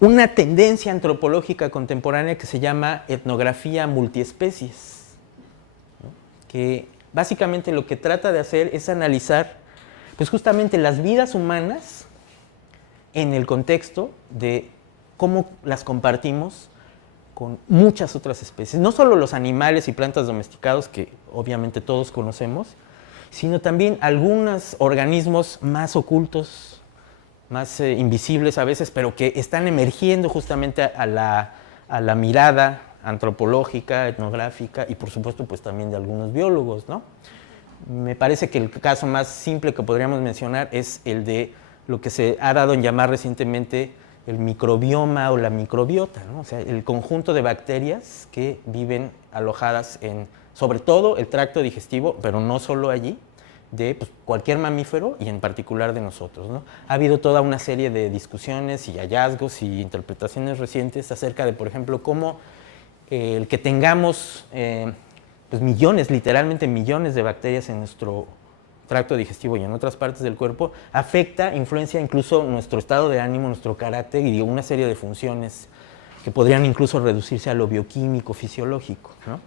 una tendencia antropológica contemporánea que se llama etnografía multiespecies, ¿no? Que básicamente lo que trata de hacer es analizar, pues justamente las vidas humanas en el contexto de cómo las compartimos con muchas otras especies. No solo los animales y plantas domesticados, que obviamente todos conocemos, sino también algunos organismos más ocultos, más invisibles a veces, pero que están emergiendo justamente a la mirada antropológica, etnográfica y por supuesto pues también de algunos biólogos, ¿no? Me parece que el caso más simple que podríamos mencionar es el de lo que se ha dado en llamar recientemente el microbioma o la microbiota, ¿no? O sea, el conjunto de bacterias que viven alojadas en, sobre todo, el tracto digestivo, pero no solo allí, de pues, cualquier mamífero y en particular de nosotros, ¿no? Ha habido toda una serie de discusiones y hallazgos y interpretaciones recientes acerca de, por ejemplo, cómo el que tengamos pues millones, literalmente millones de bacterias en nuestro tracto digestivo y en otras partes del cuerpo, afecta, influencia incluso nuestro estado de ánimo, nuestro carácter y una serie de funciones que podrían incluso reducirse a lo bioquímico, fisiológico, ¿no?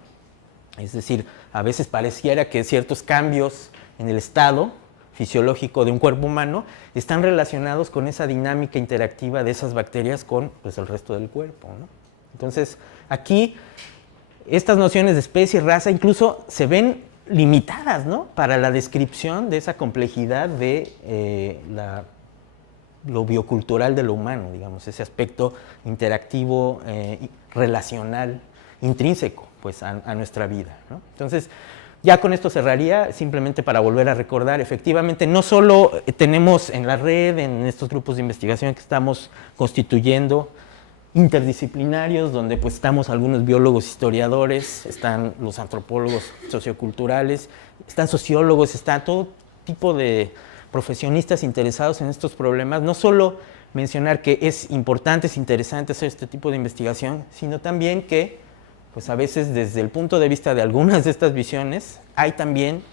Es decir, a veces pareciera que ciertos cambios en el estado fisiológico de un cuerpo humano están relacionados con esa dinámica interactiva de esas bacterias con pues, el resto del cuerpo, ¿no? Entonces, aquí estas nociones de especie y raza incluso se ven limitadas, ¿no? Para la descripción de esa complejidad de lo biocultural de lo humano, digamos, ese aspecto interactivo, relacional, intrínseco pues, a nuestra vida, ¿no? Entonces, ya con esto cerraría, simplemente para volver a recordar, efectivamente, no solo tenemos en la red, en estos grupos de investigación que estamos constituyendo, interdisciplinarios, donde pues estamos algunos biólogos, historiadores, están los antropólogos socioculturales, están sociólogos, está todo tipo de profesionistas interesados en estos problemas. No solo mencionar que es importante, es interesante hacer este tipo de investigación, sino también que pues a veces desde el punto de vista de algunas de estas visiones hay también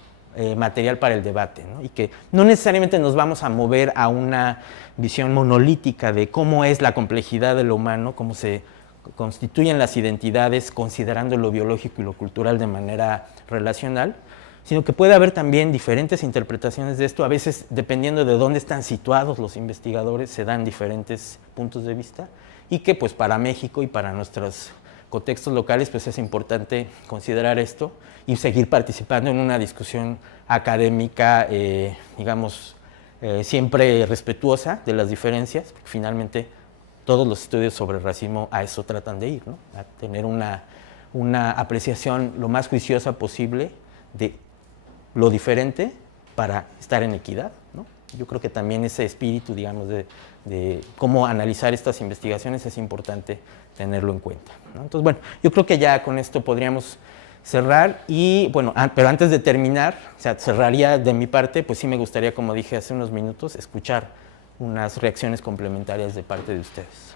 material para el debate, ¿no? Y que no necesariamente nos vamos a mover a una visión monolítica de cómo es la complejidad de lo humano, cómo se constituyen las identidades considerando lo biológico y lo cultural de manera relacional, sino que puede haber también diferentes interpretaciones de esto. A veces, dependiendo de dónde están situados los investigadores, se dan diferentes puntos de vista y que pues para México y para nuestros contextos locales, pues es importante considerar esto y seguir participando en una discusión académica, digamos, siempre respetuosa de las diferencias, porque finalmente todos los estudios sobre racismo a eso tratan de ir, ¿no? A tener una apreciación lo más juiciosa posible de lo diferente para estar en equidad, ¿no? Yo creo que también ese espíritu, digamos, de cómo analizar estas investigaciones es importante tenerlo en cuenta, ¿no? Entonces, bueno, yo creo que ya con esto podríamos cerrar y, bueno, pero antes de terminar, o sea, cerraría de mi parte, pues sí me gustaría, como dije hace unos minutos, escuchar unas reacciones complementarias de parte de ustedes.